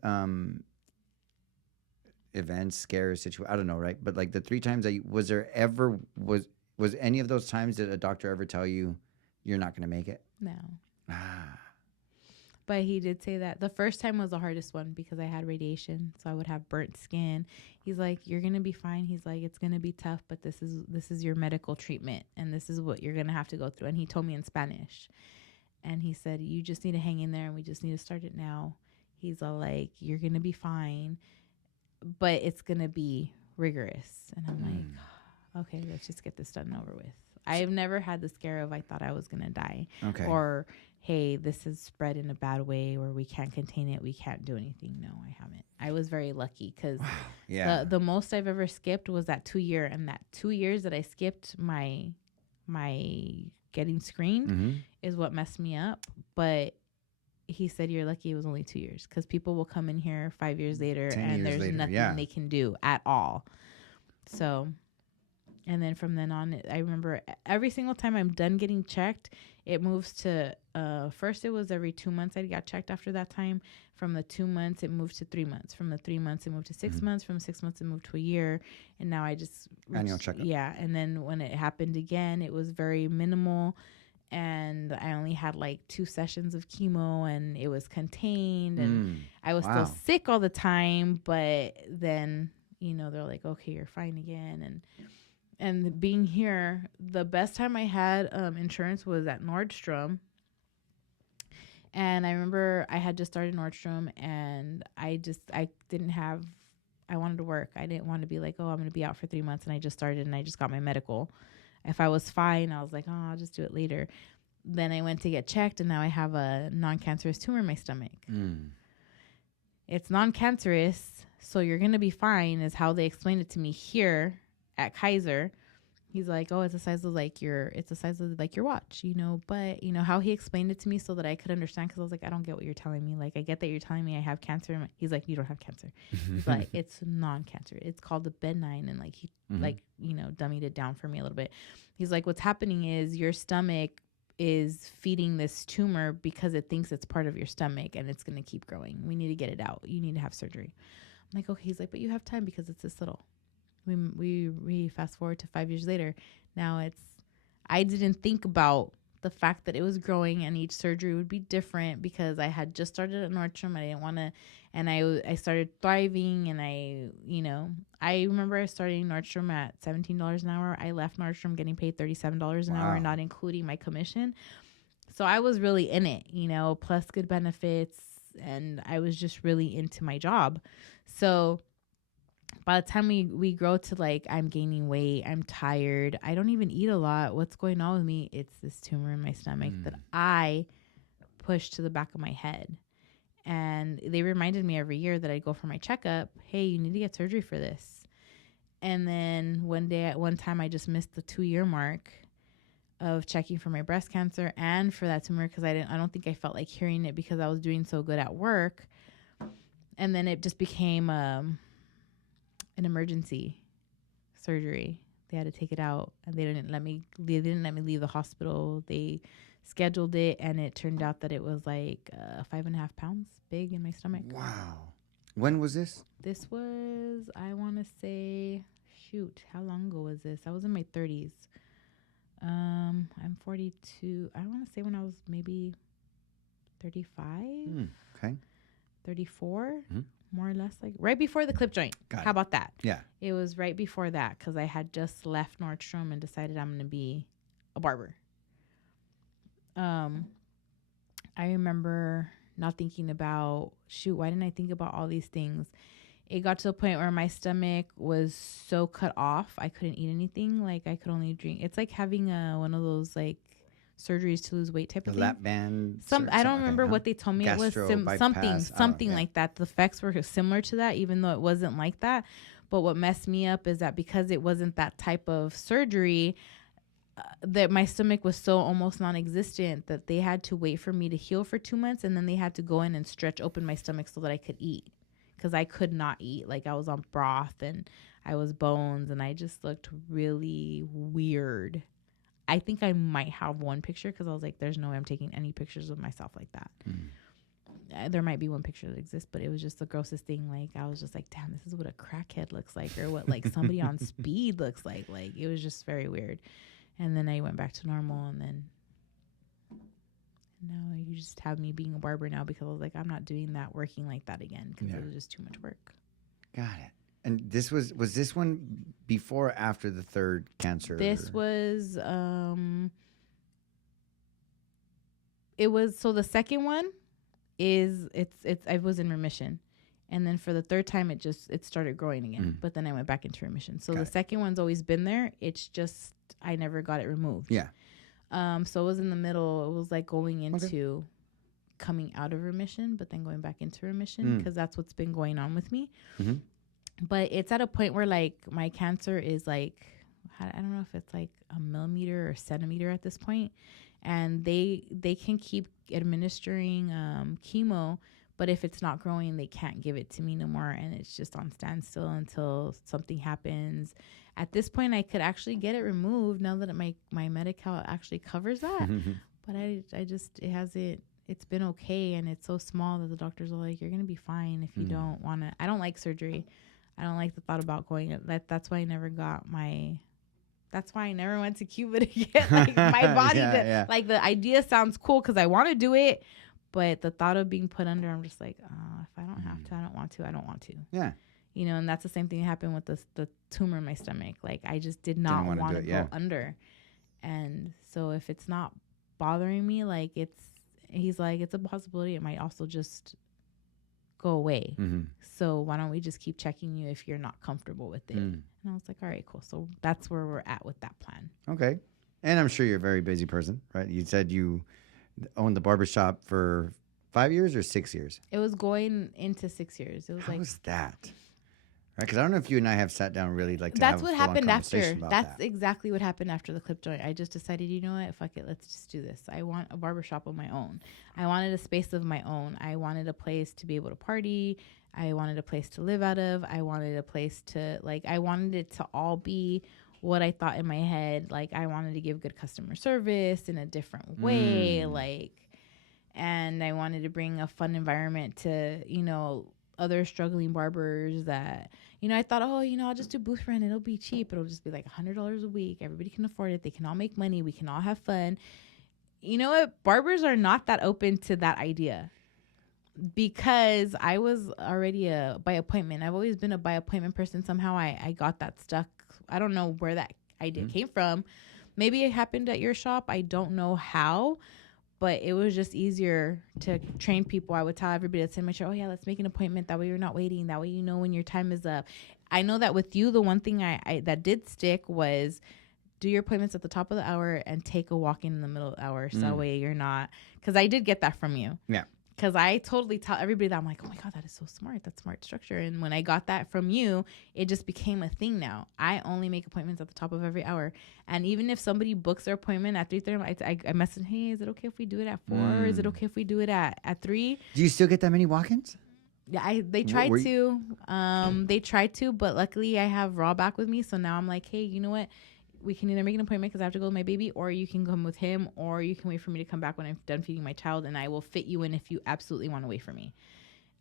events, scares, situation, I don't know, right? But like the 3 times was any of those times, did a doctor ever tell you you're not going to make it? No. But he did say that the first time was the hardest one because I had radiation, so I would have burnt skin. He's like, "You're gonna be fine." He's like, "It's gonna be tough, but this is your medical treatment, and this is what you're gonna have to go through." And he told me in Spanish, and he said, "You just need to hang in there, and we just need to start it now." He's all like, "You're gonna be fine, but it's gonna be rigorous." And I'm like, "Okay, let's just get this done and over with." I've never had the scare of I thought I was gonna die, or hey, this is spread in a bad way, or we can't contain it, we can't do anything. No, I haven't. I was very lucky because the most I've ever skipped was that 2 year, and that 2 years that I skipped my getting screened is what messed me up. But he said you're lucky it was only 2 years because people will come in here 5 years later and there's nothing they can do at all. So, and then from then on, I remember every single time I'm done getting checked, it moves to, first it was every 2 months I got checked after that time. From the 2 months, it moved to 3 months. From the 3 months, it moved to 6 months. From 6 months, it moved to a year. And now I just... annual checkup. Yeah. And then when it happened again, it was very minimal. And I only had like 2 sessions of chemo, and it was contained. And I was still sick all the time. But then, they're like, okay, you're fine again. And being here, the best time I had insurance was at Nordstrom. And I remember I had just started Nordstrom, and I wanted to work. I didn't want to be like, oh, I'm going to be out for 3 months, and I just started and I just got my medical. If I was fine, I was like, oh, I'll just do it later. Then I went to get checked, and now I have a non-cancerous tumor in my stomach. It's non-cancerous, so you're going to be fine, is how they explained it to me here at Kaiser. He's like, oh, it's the size of like your watch, but how he explained it to me so that I could understand. Cause I was like, I don't get what you're telling me. Like, I get that you're telling me I have cancer. He's like, you don't have cancer. He's like, it's non-cancer. It's called the benign. And like, he dummied it down for me a little bit. He's like, what's happening is your stomach is feeding this tumor because it thinks it's part of your stomach and it's going to keep growing. We need to get it out. You need to have surgery. I'm like, okay. He's like, but you have time because it's this little. We fast forward to 5 years later. Now I didn't think about the fact that it was growing and each surgery would be different because I had just started at Nordstrom. I didn't want to, and I started thriving, and I remember starting Nordstrom at $17 an hour. I left Nordstrom getting paid $37 an hour, not including my commission. So I was really in it, plus good benefits, and I was just really into my job. So by the time we grow to like, I'm gaining weight, I'm tired, I don't even eat a lot. What's going on with me? It's this tumor in my stomach that I pushed to the back of my head. And they reminded me every year that I'd go for my checkup. Hey, you need to get surgery for this. And then one time I just missed the 2-year mark of checking for my breast cancer and for that tumor because I don't think I felt like hearing it because I was doing so good at work. And then it just became an emergency surgery. They had to take it out, and they didn't let me leave the hospital. They scheduled it, and it turned out that it was like 5.5 pounds big in my stomach. Wow. When was this? This was, I want to say, how long ago was this? I was in my 30s. I'm 42. I want to say when I was maybe 35. Okay. 34. More or less, like right before the clip joint. How about that? Yeah. It was right before that because I had just left Nordstrom and decided I'm going to be a barber. I remember not thinking about, why didn't I think about all these things? It got to the point where my stomach was so cut off, I couldn't eat anything. Like, I could only drink. It's like having one of those, like, surgeries to lose weight type of thing. Lap band. I don't remember what they told me. It was something like that. The effects were similar to that, even though it wasn't like that. But what messed me up is that because it wasn't that type of surgery, that my stomach was so almost non-existent that they had to wait for me to heal for 2 months, and then they had to go in and stretch open my stomach so that I could eat, because I could not eat. Like I was on broth and I was bones, and I just looked really weird. I think I might have one picture, because I was like, there's no way I'm taking any pictures of myself like that. There might be one picture that exists, but it was just the grossest thing. Like I was just like, damn, this is what a crackhead looks like, or what like somebody on speed looks like. Like it was just very weird. And then I went back to normal, and then now you just have me being a barber now, because I was like, I'm not doing that, working like that again, because it was just too much work. Got it. And this was this one before or after the third cancer? This was it was, so the second one is I was in remission. And then for the third time, it started growing again. But then I went back into remission. So the second one's always been there. It's just I never got it removed. Yeah. So it was in the middle. It was like going into coming out of remission, but then going back into remission, because that's what's been going on with me. But it's at a point where like my cancer is like, I don't know if it's like a millimeter or centimeter at this point. And they can keep administering chemo, but if it's not growing, they can't give it to me no more. And it's just on standstill until something happens. At this point, I could actually get it removed now that my Medi-Cal actually covers that. But I just, it's been okay. And it's so small that the doctors are like, you're going to be fine if you don't want to. I don't like surgery. I don't like the thought about going. That's why I never got my... That's why I never went to Cuba to get like my body. Like the idea sounds cool because I want to do it, but the thought of being put under, I'm just like, if I don't have to, I don't want to. I don't want to. Yeah. You know, and that's the same thing that happened with the tumor in my stomach. Like I just did not want to go under. And so if it's not bothering me, like he's like, it's a possibility. It might also just go away. So why don't we just keep checking you if you're not comfortable with it? And I was like, all right, cool. So that's where we're at with that plan. Okay. And I'm sure you're a very busy person, right? You said you owned the barbershop for 5 years or 6 years? It was going into 6 years. It was How was that? Right, because I don't know if you and I have sat down really like to that's have what a full-on happened after. conversation about That's that. exactly what happened after the clip joint. I just decided, you know what, fuck it, let's just do this. I want a barbershop of my own. I wanted a space of my own. I wanted a place to be able to party. I wanted a place to live out of. I wanted a place to I wanted it to all be what I thought in my head. Like I wanted to give good customer service in a different way. And I wanted to bring a fun environment to, other struggling barbers that, I thought, I'll just do booth rent. It'll be cheap. It'll just be like $100 a week. Everybody can afford it. They can all make money. We can all have fun. You know what? Barbers are not that open to that idea because I was already a by appointment. I've always been a by appointment person. Somehow I got that stuck. I don't know where that idea came from. Maybe it happened at your shop. I don't know how. But it was just easier to train people. I would tell everybody that's in my show, let's make an appointment. That way you're not waiting. That way you know when your time is up. I know that with you, the one thing I that did stick was do your appointments at the top of the hour and take a walk in the middle of the hour. So that way you're not, because I did get that from you. Yeah. Because I totally tell everybody that I'm like, oh my God, that is so smart. That's smart structure. And when I got that from you, it just became a thing now. I only make appointments at the top of every hour. And even if somebody books their appointment at 3:30, I message, hey, is it okay if we do it at 4? Or is it okay if we do it at 3? Do you still get that many walk-ins? Yeah, they tried to. They tried to, but luckily I have Raw back with me. So now I'm like, hey, you know what? We can either make an appointment because I have to go with my baby, or you can come with him, or you can wait for me to come back when I'm done feeding my child, and I will fit you in if you absolutely want to wait for me.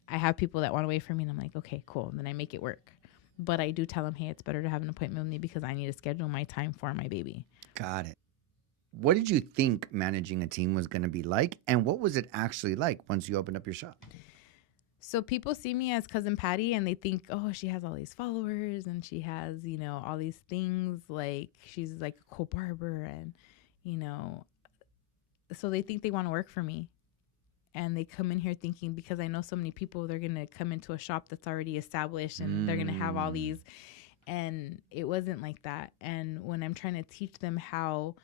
I have people that want to wait for me, and I'm like, okay, cool. And then I make it work. But I do tell them, hey, it's better to have an appointment with me because I need to schedule my time for my baby. Got it. What did you think managing a team was going to be like, and what was it actually like once you opened up your shop? So people see me as Cousin Patty and they think, oh, she has all these followers and she has, all these things, like she's like a cool barber and, so they think they want to work for me. And they come in here thinking because I know so many people, they're going to come into a shop that's already established and they're going to have all these. And it wasn't like that. And when I'm trying to teach them how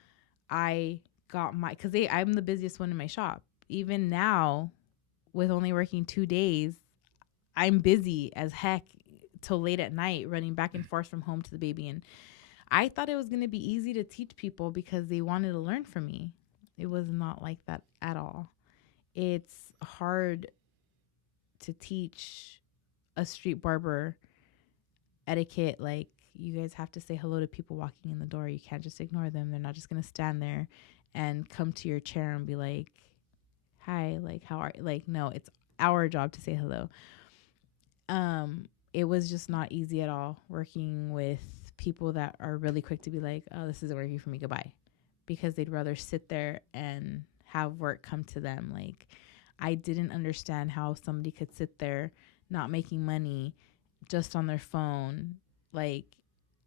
I got because I'm the busiest one in my shop. Even now, with only working 2 days, I'm busy as heck till late at night running back and forth from home to the baby. And I thought it was going to be easy to teach people because they wanted to learn from me. It was not like that at all. It's hard to teach a street barber etiquette. Like, you guys have to say hello to people walking in the door. You can't just ignore them. They're not just going to stand there and come to your chair and be like, hi, like, how are you? Like, no, it's our job to say hello. It was just not easy at all working with people that are really quick to be like, oh, this isn't working for me, goodbye. Because they'd rather sit there and have work come to them. Like, I didn't understand how somebody could sit there not making money just on their phone. Like,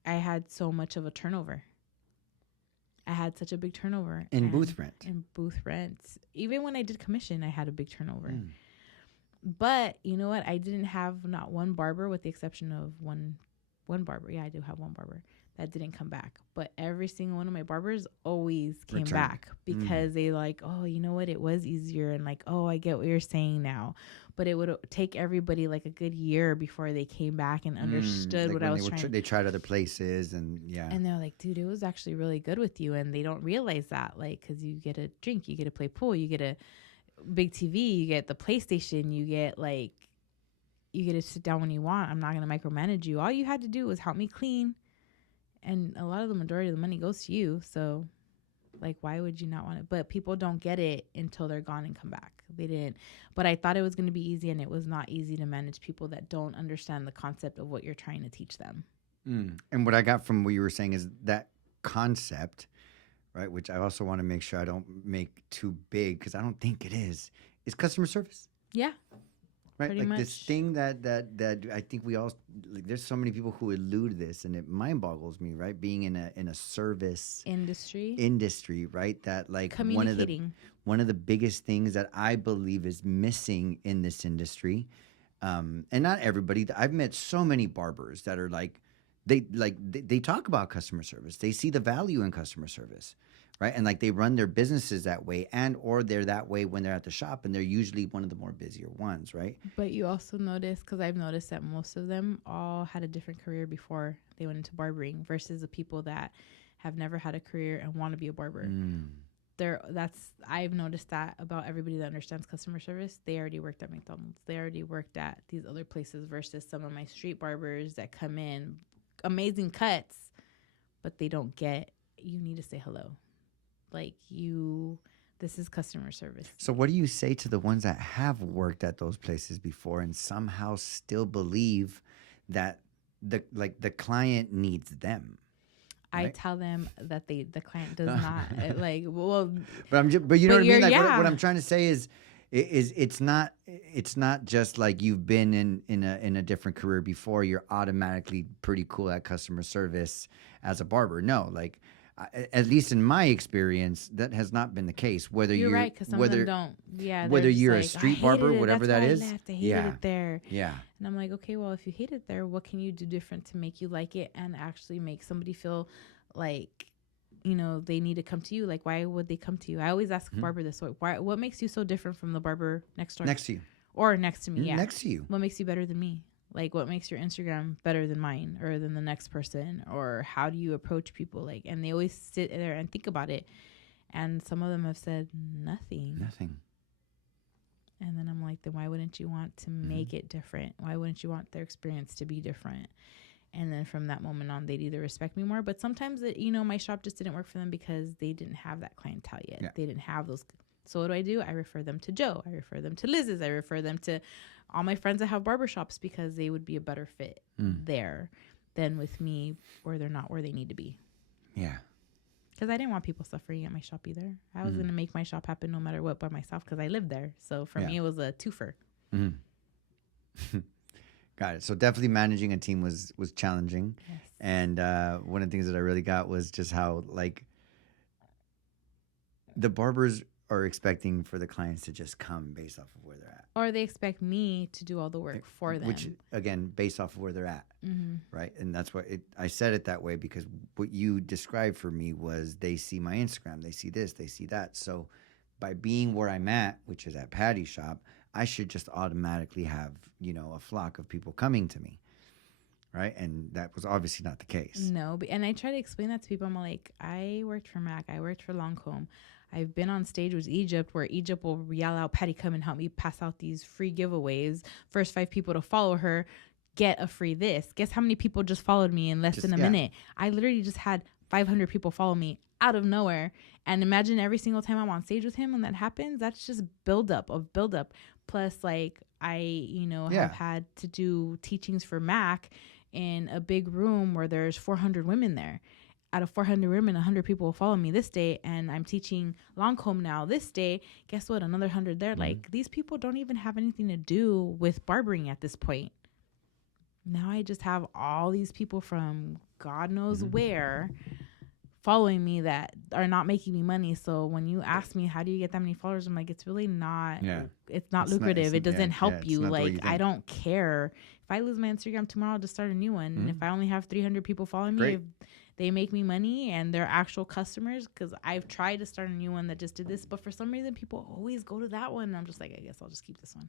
I had so much of a turnover. I had such a big turnover. In booth rent. In booth rent. Even when I did commission, I had a big turnover. But you know what? I didn't have not one barber, with the exception of one barber. Yeah, I do have one barber that didn't come back. But every single one of my barbers always came back because they like, oh, you know what? It was easier. And like, oh, I get what you're saying now. But it would take everybody like a good year before they came back and understood what I was trying to do. They tried other places and And they're like, dude, it was actually really good with you. And they don't realize that, like, because you get a drink, you get to play pool, you get a big TV, you get the PlayStation, you get to sit down when you want. I'm not going to micromanage you. All you had to do was help me clean. And a lot of the majority of the money goes to you. So, like, why would you not want it? But people don't get it until they're gone and come back. They didn't. But I thought it was going to be easy, and it was not easy to manage people that don't understand the concept of what you're trying to teach them. And what I got from what you were saying is that concept, right, which I also want to make sure I don't make too big because I don't think it is customer service. Yeah. Right? Pretty like much. This thing that I think we all, like, there's so many people who elude this, and it mind boggles me, right? Being in a service industry, right? That, like, communicating. One of the biggest things that I believe is missing in this industry, and not everybody. I've met so many barbers that are like, they talk about customer service. They see the value in customer service, right? And like they run their businesses that way, or they're that way when they're at the shop, and they're usually one of the more busier ones, right? But you also notice, because I've noticed that most of them all had a different career before they went into barbering versus the people that have never had a career and want to be a barber. I've noticed that about everybody that understands customer service. They already worked at McDonald's. They already worked at these other places versus some of my street barbers that come in, amazing cuts, but they don't get, you need to say hello. Like, this is customer service. So what do you say to the ones that have worked at those places before and somehow still believe that the client needs them? Right? I tell them that the client does not like, well, but you know what I mean? Like, what I'm trying to say is it's not just like you've been in a different career before, you're automatically pretty cool at customer service as a barber. No, like, at least in my experience, that has not been the case. Whether you're right, because some of them don't. Yeah, whether you're like, a street barber, whatever that is. I hated it there. Yeah. And I'm like, okay, well, if you hate it there, what can you do different to make you like it and actually make somebody feel like, you know, they need to come to you? Like, why would they come to you? I always ask a barber this way: what makes you so different from the barber next door? Next to you. Or next to me? Yeah. Next to you. What makes you better than me? Like, what makes your Instagram better than mine or than the next person? Or how do you approach people? Like, and they always sit there and think about it. And some of them have said nothing. And then I'm like, then why wouldn't you want to make it different? Why wouldn't you want their experience to be different? And then from that moment on, they'd either respect me more. But sometimes, my shop just didn't work for them because they didn't have that clientele yet. Yeah. They didn't have those. So what do? I refer them to Joe. I refer them to Liz's. I refer them to all my friends that have barbershops because they would be a better fit there than with me where they're not where they need to be. Yeah. Because I didn't want people suffering at my shop either. I was going to make my shop happen no matter what by myself because I lived there. So for me, it was a twofer. Got it. So definitely managing a team was challenging. Yes. And one of the things that I really got was just how, like, the barbers are expecting for the clients to just come based off of where they're at. Or they expect me to do all the work for them. Which, again, based off of where they're at, right? And that's what I said it that way because what you described for me was they see my Instagram, they see this, they see that. So by being where I'm at, which is at Patty's shop, I should just automatically have, a flock of people coming to me. right? And that was obviously not the case. No, and I try to explain that to people. I'm like, I worked for Mac. I worked for Lancome. I've been on stage with Egypt where Egypt will yell out, Patty, come and help me pass out these free giveaways. First 5 people to follow her get a free this. Guess how many people just followed me in less than a minute? I literally just had 500 people follow me out of nowhere. And imagine every single time I'm on stage with him when that happens, that's just buildup. Plus, like, I, have had to do teachings for Mac in a big room where there's 400 women there. Out of 400 women, 100 people will follow me this day, and I'm teaching Lancome now this day. Guess what? Another 100 there. Like, these people don't even have anything to do with barbering at this point. Now I just have all these people from God knows where following me that are not making me money. So when you ask me, how do you get that many followers? I'm like, it's really not, it's not lucrative. It doesn't help you. Like, I don't care. If I lose my Instagram tomorrow, I'll just start a new one. And if I only have 300 people following me, if they make me money and they're actual customers, because I've tried to start a new one that just did this, but for some reason people always go to that one. And I'm just like, I guess I'll just keep this one.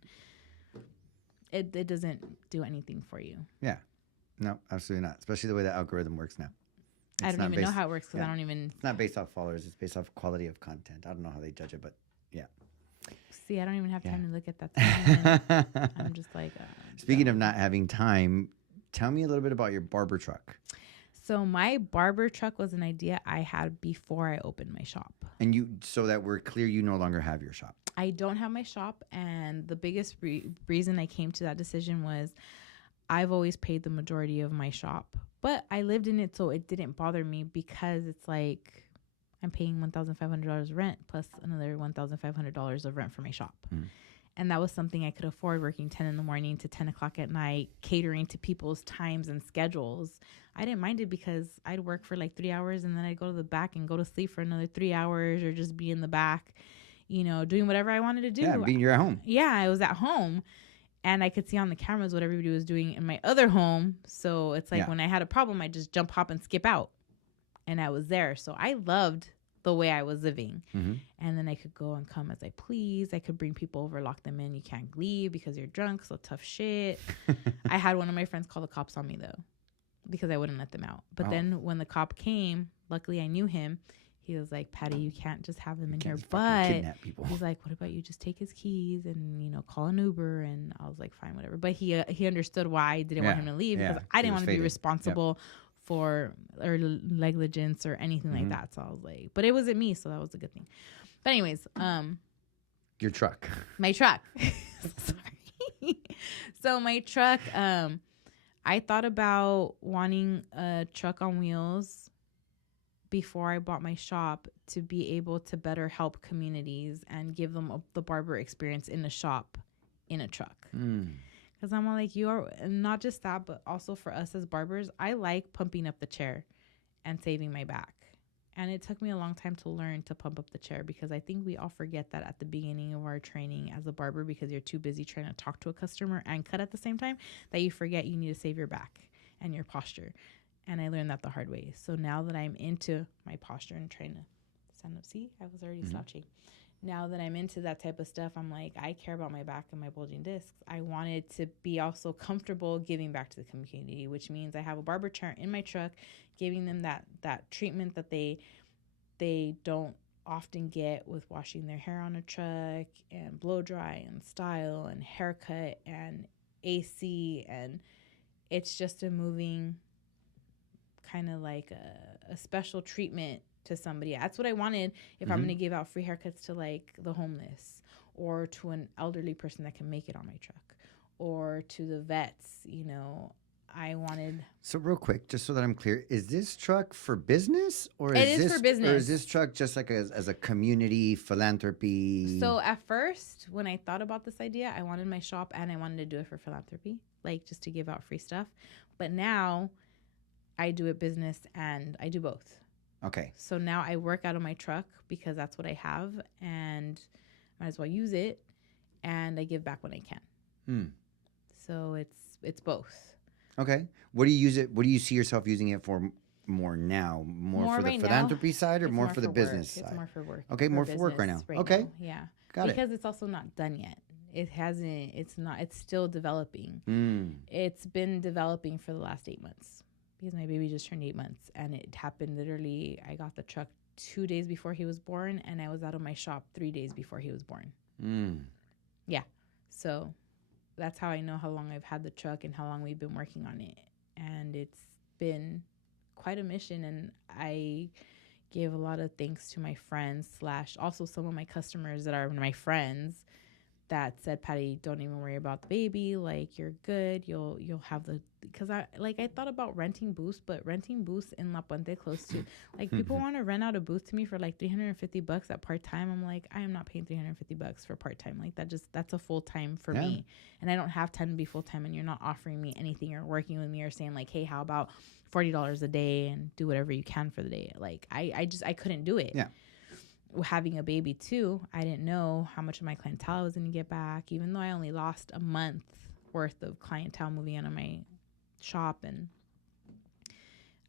It doesn't do anything for you. Yeah. No, absolutely not. Especially the way the algorithm works now. I don't even know how it works because I don't even... It's not based off followers. It's based off quality of content. I don't know how they judge it, but yeah. See, I don't even have time to look at that. I'm just like... Speaking of not having time, tell me a little bit about your barber truck. So my barber truck was an idea I had before I opened my shop. And so that we're clear, you no longer have your shop. I don't have my shop. And the biggest reason I came to that decision was I've always paid the majority of my shop. But I lived in it, so it didn't bother me because it's like I'm paying $1,500 rent plus another $1,500 of rent for my shop. And that was something I could afford, working 10 in the morning to 10 o'clock at night, catering to people's times and schedules. I didn't mind it because I'd work for like 3 hours and then I'd go to the back and go to sleep for another 3 hours or just be in the back, doing whatever I wanted to do. Yeah, you're at home. Yeah, I was at home. And I could see on the cameras what everybody was doing in my other home. So it's like when I had a problem, I just jump, hop, and skip out. And I was there. So I loved the way I was living. And then I could go and come as I please. I could bring people over, lock them in. You can't leave because you're drunk. So tough shit. I had one of my friends call the cops on me, though, because I wouldn't let them out. But then when the cop came, luckily I knew him. He was like, Patty, you can't just have him in here. But he's like, what about you just take his keys and, call an Uber? And I was like, fine, whatever. But he understood why I didn't want him to leave because I didn't want to be responsible for or negligence or anything like that. So I was like, but it wasn't me. So that was a good thing. But anyways, your truck. My truck. Sorry. So my truck, I thought about wanting a truck on wheels before I bought my shop to be able to better help communities and give them the barber experience in a shop, in a truck. Because I'm like, you are not just that, but also for us as barbers, I like pumping up the chair and saving my back. And it took me a long time to learn to pump up the chair because I think we all forget that at the beginning of our training as a barber because you're too busy trying to talk to a customer and cut at the same time that you forget you need to save your back and your posture. And I learned that the hard way. So now that I'm into my posture and trying to stand up, see, I was already slouching. Now that I'm into that type of stuff, I'm like, I care about my back and my bulging discs. I wanted to be also comfortable giving back to the community, which means I have a barber chair in my truck, giving them that treatment that they don't often get with washing their hair on a truck and blow dry and style and haircut and AC. And it's just a moving kind of like a special treatment to somebody. That's what I wanted if I'm going to give out free haircuts to like the homeless or to an elderly person that can make it on my truck or to the vets, I wanted. So real quick, just so that I'm clear, is this truck for business or it is for business? Or is this truck just like as a community philanthropy? So at first, when I thought about this idea, I wanted my shop and I wanted to do it for philanthropy, like just to give out free stuff. But now I do it business and I do both. Okay. So now I work out of my truck because that's what I have and might as well use it. And I give back when I can. So it's both. Okay. What do you use it? What do you see yourself using it for more now? More for the philanthropy side or more for the business side? It's more for work. Okay, more for work right now. Okay. Yeah. Got it. Because it's also not done yet. it's still developing. It's been developing for the last 8 months because my baby just turned 8 months, and it happened literally. I got the truck 2 days before he was born, and I was out of my shop 3 days before he was born. Yeah. So that's how I know how long I've had the truck and how long we've been working on it. And it's been quite a mission, and I gave a lot of thanks to my friends / also some of my customers that are my friends that said, Patty, don't even worry about the baby. Like, you're good. You'll have the, because I thought about renting booths, but renting booths in La Puente close to, like, people want to rent out a booth to me for like $350 at part-time. I'm like, I am not paying $350 for part-time. Like, that's a full-time for me. And I don't have time to be full-time, and you're not offering me anything or working with me or saying like, hey, how about $40 a day and do whatever you can for the day. Like, I couldn't do it. Yeah. Having a baby too, I didn't know how much of my clientele I was going to get back, even though I only lost a month worth of clientele moving out of my shop, and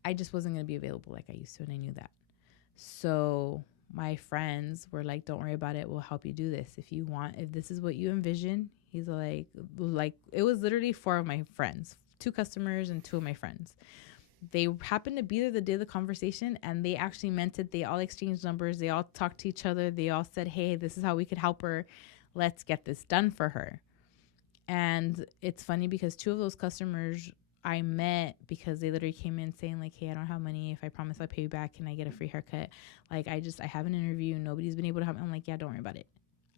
I just wasn't going to be available like I used to, and I knew that. So my friends were like, don't worry about it. We'll help you do this. If this is what you envision. He's like, it was literally 4 of my friends, 2 customers and 2 of my friends. They happened to be there the day of the conversation, and they actually meant it. They all exchanged numbers. They all talked to each other. They all said, hey, this is how we could help her. Let's get this done for her. And it's funny because 2 of those customers I met because they literally came in saying like, hey, I don't have money. If I promise I'll pay you back, can I get a free haircut? Like, I have an interview. Nobody's been able to help me. I'm like, yeah, don't worry about it.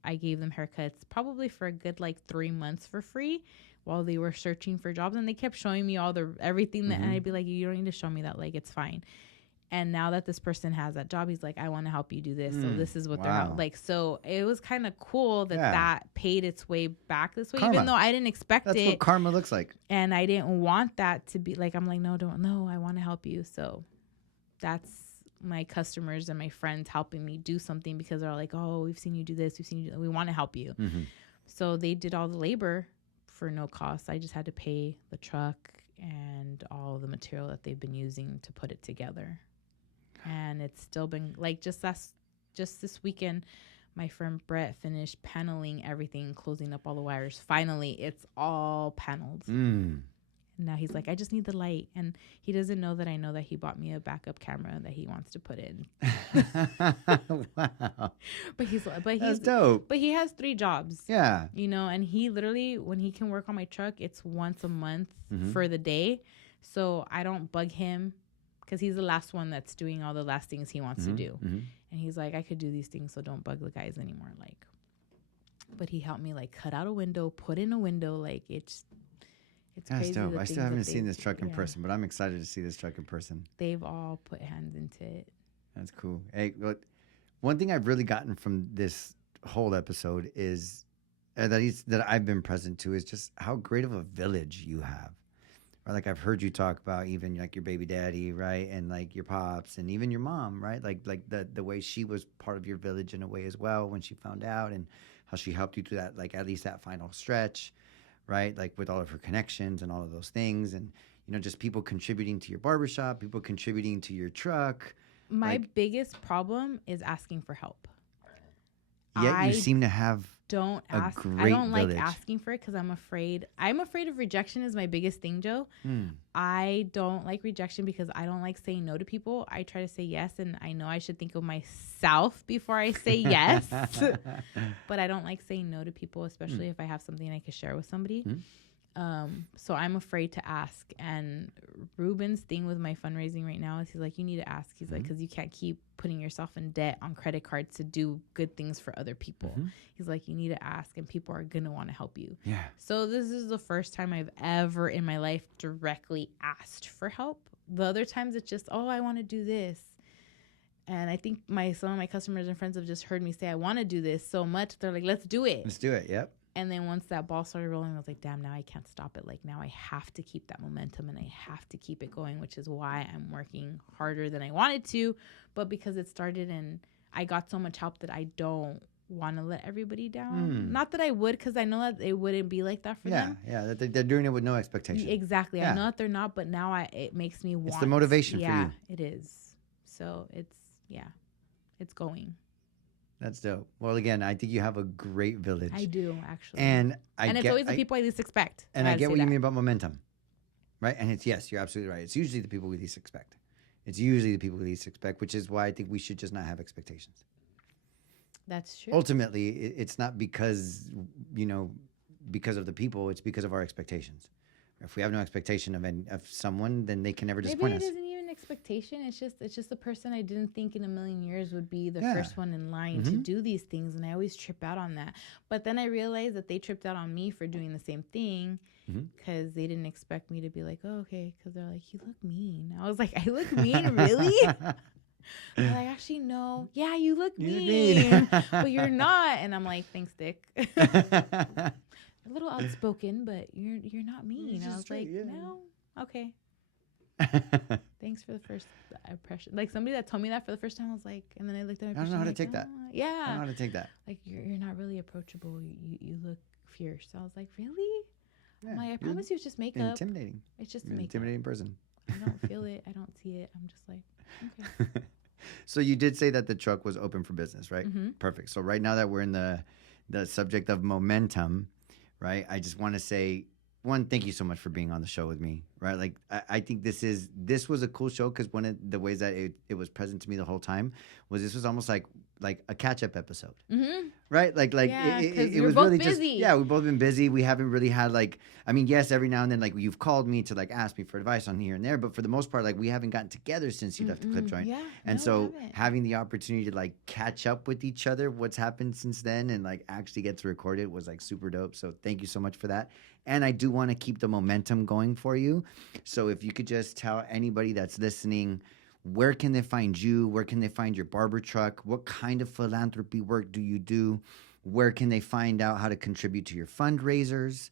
I gave them haircuts probably for a good like 3 months for free while they were searching for jobs, and they kept showing me everything that, and I'd be like, you don't need to show me that, like, it's fine. And now that this person has that job, he's like, I want to help you do this. So this is what they're like. So it was kind of cool that paid its way back this way, karma. Even though I didn't expect it. That's what karma looks like. And I didn't want that to be like, I'm like, no, I want to help you. So that's my customers and my friends helping me do something because they're like, oh, we've seen you do this. We want to help you. So they did all the labor for no cost. I just had to pay the truck and all the material that they've been using to put it together. And it's still been like just this weekend, my friend Brett finished paneling everything, closing up all the wires. Finally, it's all paneled. Now he's like, I just need the light. And he doesn't know that I know that he bought me a backup camera that he wants to put in. Wow. But he's That's dope. But he has 3 jobs. Yeah. You know, and he literally, when he can work on my truck, it's once a month for the day. So I don't bug him because he's the last one that's doing all the last things he wants to do. And he's like, I could do these things, so don't bug the guys anymore. Like, but he helped me like cut out a window, put in a window. Like, it's that's crazy. Dope. I still haven't seen this truck in person, but I'm excited to see this truck in person. They've all put hands into it. That's cool. Hey, look, one thing I've really gotten from this whole episode is that I've been present to is just how great of a village you have. Or like I've heard you talk about even like your baby daddy, right, and like your pops and even your mom, right? Like the way she was part of your village in a way as well when she found out, and how she helped you through that, like at least that final stretch. Right? Like with all of her connections and all of those things, and, you know, just people contributing to your barbershop, people contributing to your truck. My biggest problem is asking for help. Yet you seem to have don't ask. I don't like asking for it because I'm afraid. I'm afraid of rejection is my biggest thing, Joe. I don't like rejection because I don't like saying no to people. I try to say yes, and I know I should think of myself before I say yes. But I don't like saying no to people, especially if I have something I could share with somebody. So I'm afraid to ask. And Ruben's thing with my fundraising right now is he's like, you need to ask. He's like, because you can't keep putting yourself in debt on credit cards to do good things for other people. He's like, you need to ask, and people are going to want to help you. Yeah. So this is the first time I've ever in my life directly asked for help. The other times it's just, oh, I want to do this. And I think some of my customers and friends have just heard me say, I want to do this so much. They're like, let's do it. Let's do it. Yep. And then once that ball started rolling, I was like, damn, now I can't stop it. Like, now I have to keep that momentum and I have to keep it going, which is why I'm working harder than I wanted to. But because it started and I got so much help that I don't want to let everybody down. Not that I would, because I know that it wouldn't be like that for them. Yeah, that they're doing it with no expectation. Exactly. Yeah. I know that they're not, but now it makes me want. It's the motivation for you. Yeah, it is. So it's going. That's dope. Well, again, I think you have a great village. I do, actually. And it's always the people I least expect. And I get what you mean about momentum, right? And it's, yes, you're absolutely right. It's usually the people we least expect. It's usually the people we least expect, which is why I think we should just not have expectations. That's true. Ultimately, it's not because, because of the people. It's because of our expectations. If we have no expectation of someone, then they can never disappoint us. Maybe it isn't even expectation. It's just the person I didn't think in a million years would be the first one in line to do these things, and I always trip out on that. But then I realized that they tripped out on me for doing the same thing because they didn't expect me to be like, oh, okay, because they're like, you look mean. I was like, I look mean, really? They're like, actually, no. Yeah, you look mean, but you're not. And I'm like, thanks, Dick. A little outspoken, but you're not mean. I was like, no, okay. Thanks for the first impression. Like somebody that told me that for the first time, I was like, and then I looked at my I don't know how to take that. Yeah, I don't know how to take that. Like you're not really approachable. You look fierce. I was like, really? Yeah, I'm like, I promise you, it's just makeup. Intimidating. It's just an makeup. Intimidating person. I don't feel it. I don't see it. I'm just like, okay. So you did say that the truck was open for business, right? Mm-hmm. Perfect. So right now that we're in the subject of momentum, right? I just want to say, one, thank you so much for being on the show with me, right? Like, I think this was a cool show because one of the ways that it was present to me the whole time was this was almost like a catch-up episode, right? Like it was really busy. We've both been busy. We haven't really had yes, every now and then, like you've called me to like ask me for advice on here and there, but for the most part, like we haven't gotten together since you left the Clip Joint. Yeah, and so having the opportunity to like catch up with each other, what's happened since then, and like actually get to record it was like super dope. So thank you so much for that. And I do want to keep the momentum going for you. So if you could just tell anybody that's listening, where can they find you? Where can they find your barber truck? What kind of philanthropy work do you do? Where can they find out how to contribute to your fundraisers?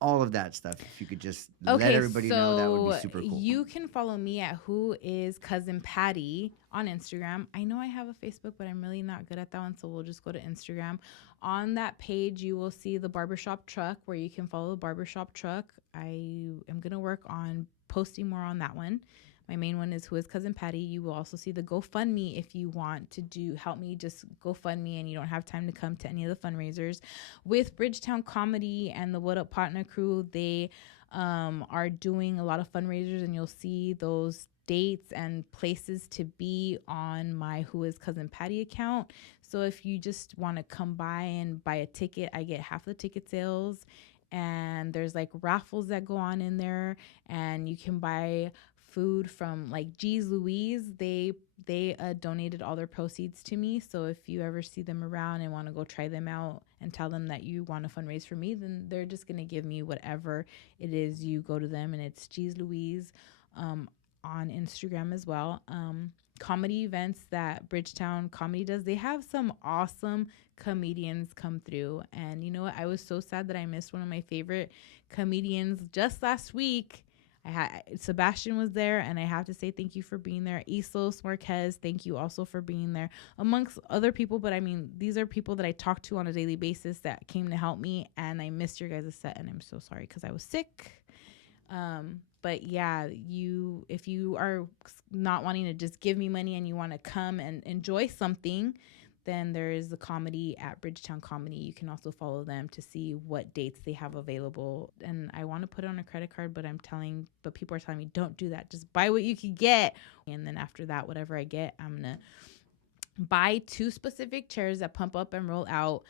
All of that stuff. If you could just let everybody know, that would be super cool. You can follow me at Who Is Cousin Patty on Instagram. I know I have a Facebook, but I'm really not good at that one, so we'll just go to Instagram. On that page, you will see the barbershop truck where you can follow the barbershop truck. I am going to work on posting more on that one. My main one is Who Is Cousin Patty. You will also see the GoFundMe if you want to help me, just GoFundMe and you don't have time to come to any of the fundraisers. With Bridgetown Comedy and the What Up Partner Crew, they are doing a lot of fundraisers, and you'll see those dates and places to be on my Who Is Cousin Patty account. So if you just want to come by and buy a ticket, I get half the ticket sales, and there's like raffles that go on in there, and you can buy food from like G's Louise. They donated all their proceeds to me. So if you ever see them around and want to go try them out and tell them that you want to fundraise for me, then they're just going to give me whatever it is. You go to them, and it's G's Louise on Instagram as well. Comedy events that Bridgetown Comedy does, they have some awesome comedians come through. And you know what? I was so sad that I missed one of my favorite comedians just last week. Sebastian was there, and I have to say thank you for being there. Isos Marquez, thank you also for being there, amongst other people. But I mean, these are people that I talk to on a daily basis that came to help me, and I missed your guys' set, and I'm so sorry because I was sick. But yeah, if you are not wanting to just give me money and you want to come and enjoy something, then there is the comedy at Bridgetown Comedy. You can also follow them to see what dates they have available. And I want to put it on a credit card, but people are telling me, don't do that. Just buy what you can get. And then after that, whatever I get, I'm going to buy 2 specific chairs that pump up and roll out,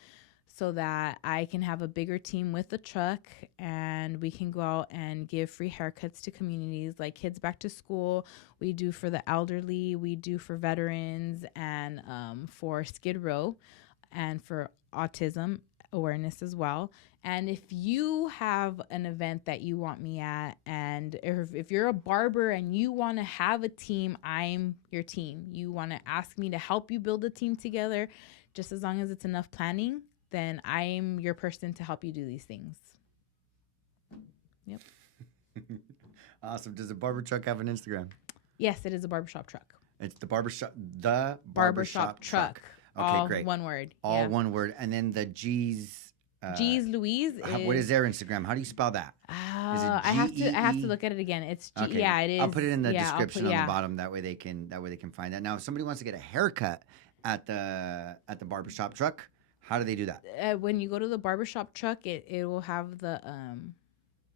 so that I can have a bigger team with the truck, and we can go out and give free haircuts to communities like Kids Back to School. We do for the elderly, we do for veterans, and for Skid Row, and for autism awareness as well. And if you have an event that you want me at, and if you're a barber and you want to have a team, I'm your team. You want to ask me to help you build a team together, just as long as it's enough planning, then I'm your person to help you do these things. Yep. Awesome. Does the barber truck have an Instagram? Yes, it is a barbershop truck. It's the barbershop truck. Okay, all great. One word. All one word. And then the G's. G's Louise. What is their Instagram? How do you spell that? I have to look at it again. It's G. Okay. Yeah, it is. I'll put it in the description on the bottom. That way they can find that. Now, if somebody wants to get a haircut at the barbershop truck? How do they do that? When you go to the barbershop truck, it will have the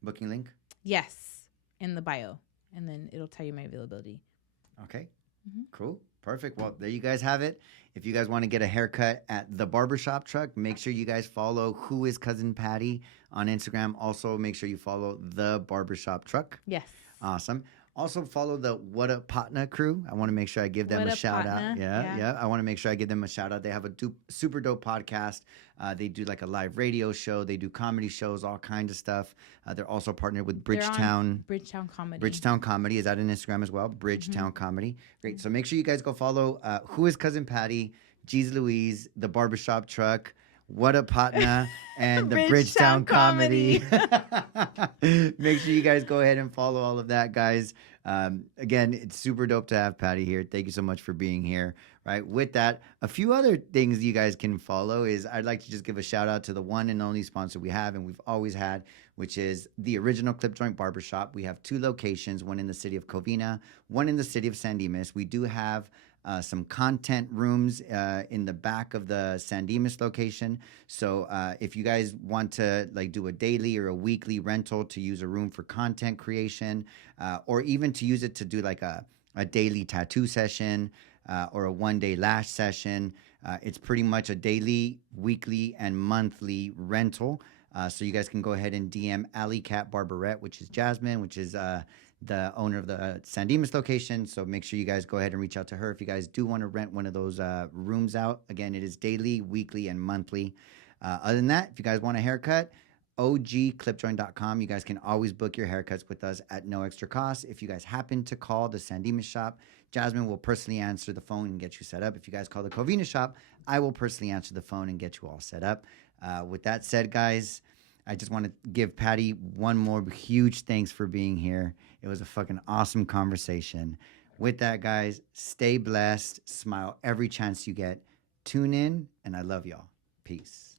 booking link. Yes, in the bio, and then it'll tell you my availability. Okay, cool, perfect. Well, there you guys have it. If you guys want to get a haircut at the barbershop truck, make sure you guys follow Who Is Cousin Patty on Instagram. Also, make sure you follow the barbershop truck. Yes. Awesome. Also follow the What Up Patna crew. I want to make sure I give them a shout out. Yeah. I want to make sure I give them a shout out. They have a super dope podcast. They do like a live radio show. They do comedy shows, all kinds of stuff. They're also partnered with Bridgetown. Bridgetown Comedy. Bridgetown Comedy is that on Instagram as well. Bridgetown Comedy. Great. So make sure you guys go follow Who Is Cousin Patty, Jeez Louise, the Barbershop Truck, What Up Patna, and the Bridgetown Comedy. Make sure you guys go ahead and follow all of that, guys. Again, it's super dope to have Patty here. Thank you so much for being here. Right. With that, a few other things you guys can follow is I'd like to just give a shout out to the one and only sponsor we have and we've always had, which is the original Clip Joint Barbershop. We have 2 locations, one in the city of Covina, one in the city of San Dimas. We do have some content rooms in the back of the San Dimas location. So if you guys want to like do a daily or a weekly rental to use a room for content creation, or even to use it to do like a daily tattoo session or a one-day lash session, it's pretty much a daily, weekly, and monthly rental. So you guys can go ahead and DM Alley Cat Barberette, which is Jasmine, which is the owner of the San Dimas location. So make sure you guys go ahead and reach out to her if you guys do want to rent one of those rooms out. Again, it is daily, weekly, and monthly. Other than that, if you guys want a haircut, ogclipjoint.com. You guys can always book your haircuts with us at no extra cost. If you guys happen to call the San Dimas shop, Jasmine will personally answer the phone and get you set up. If you guys call the Covina shop, I will personally answer the phone and get you all set up. With that said, guys, I just want to give Patty one more huge thanks for being here. It was a fucking awesome conversation. With that, guys, stay blessed. Smile every chance you get. Tune in, and I love y'all. Peace.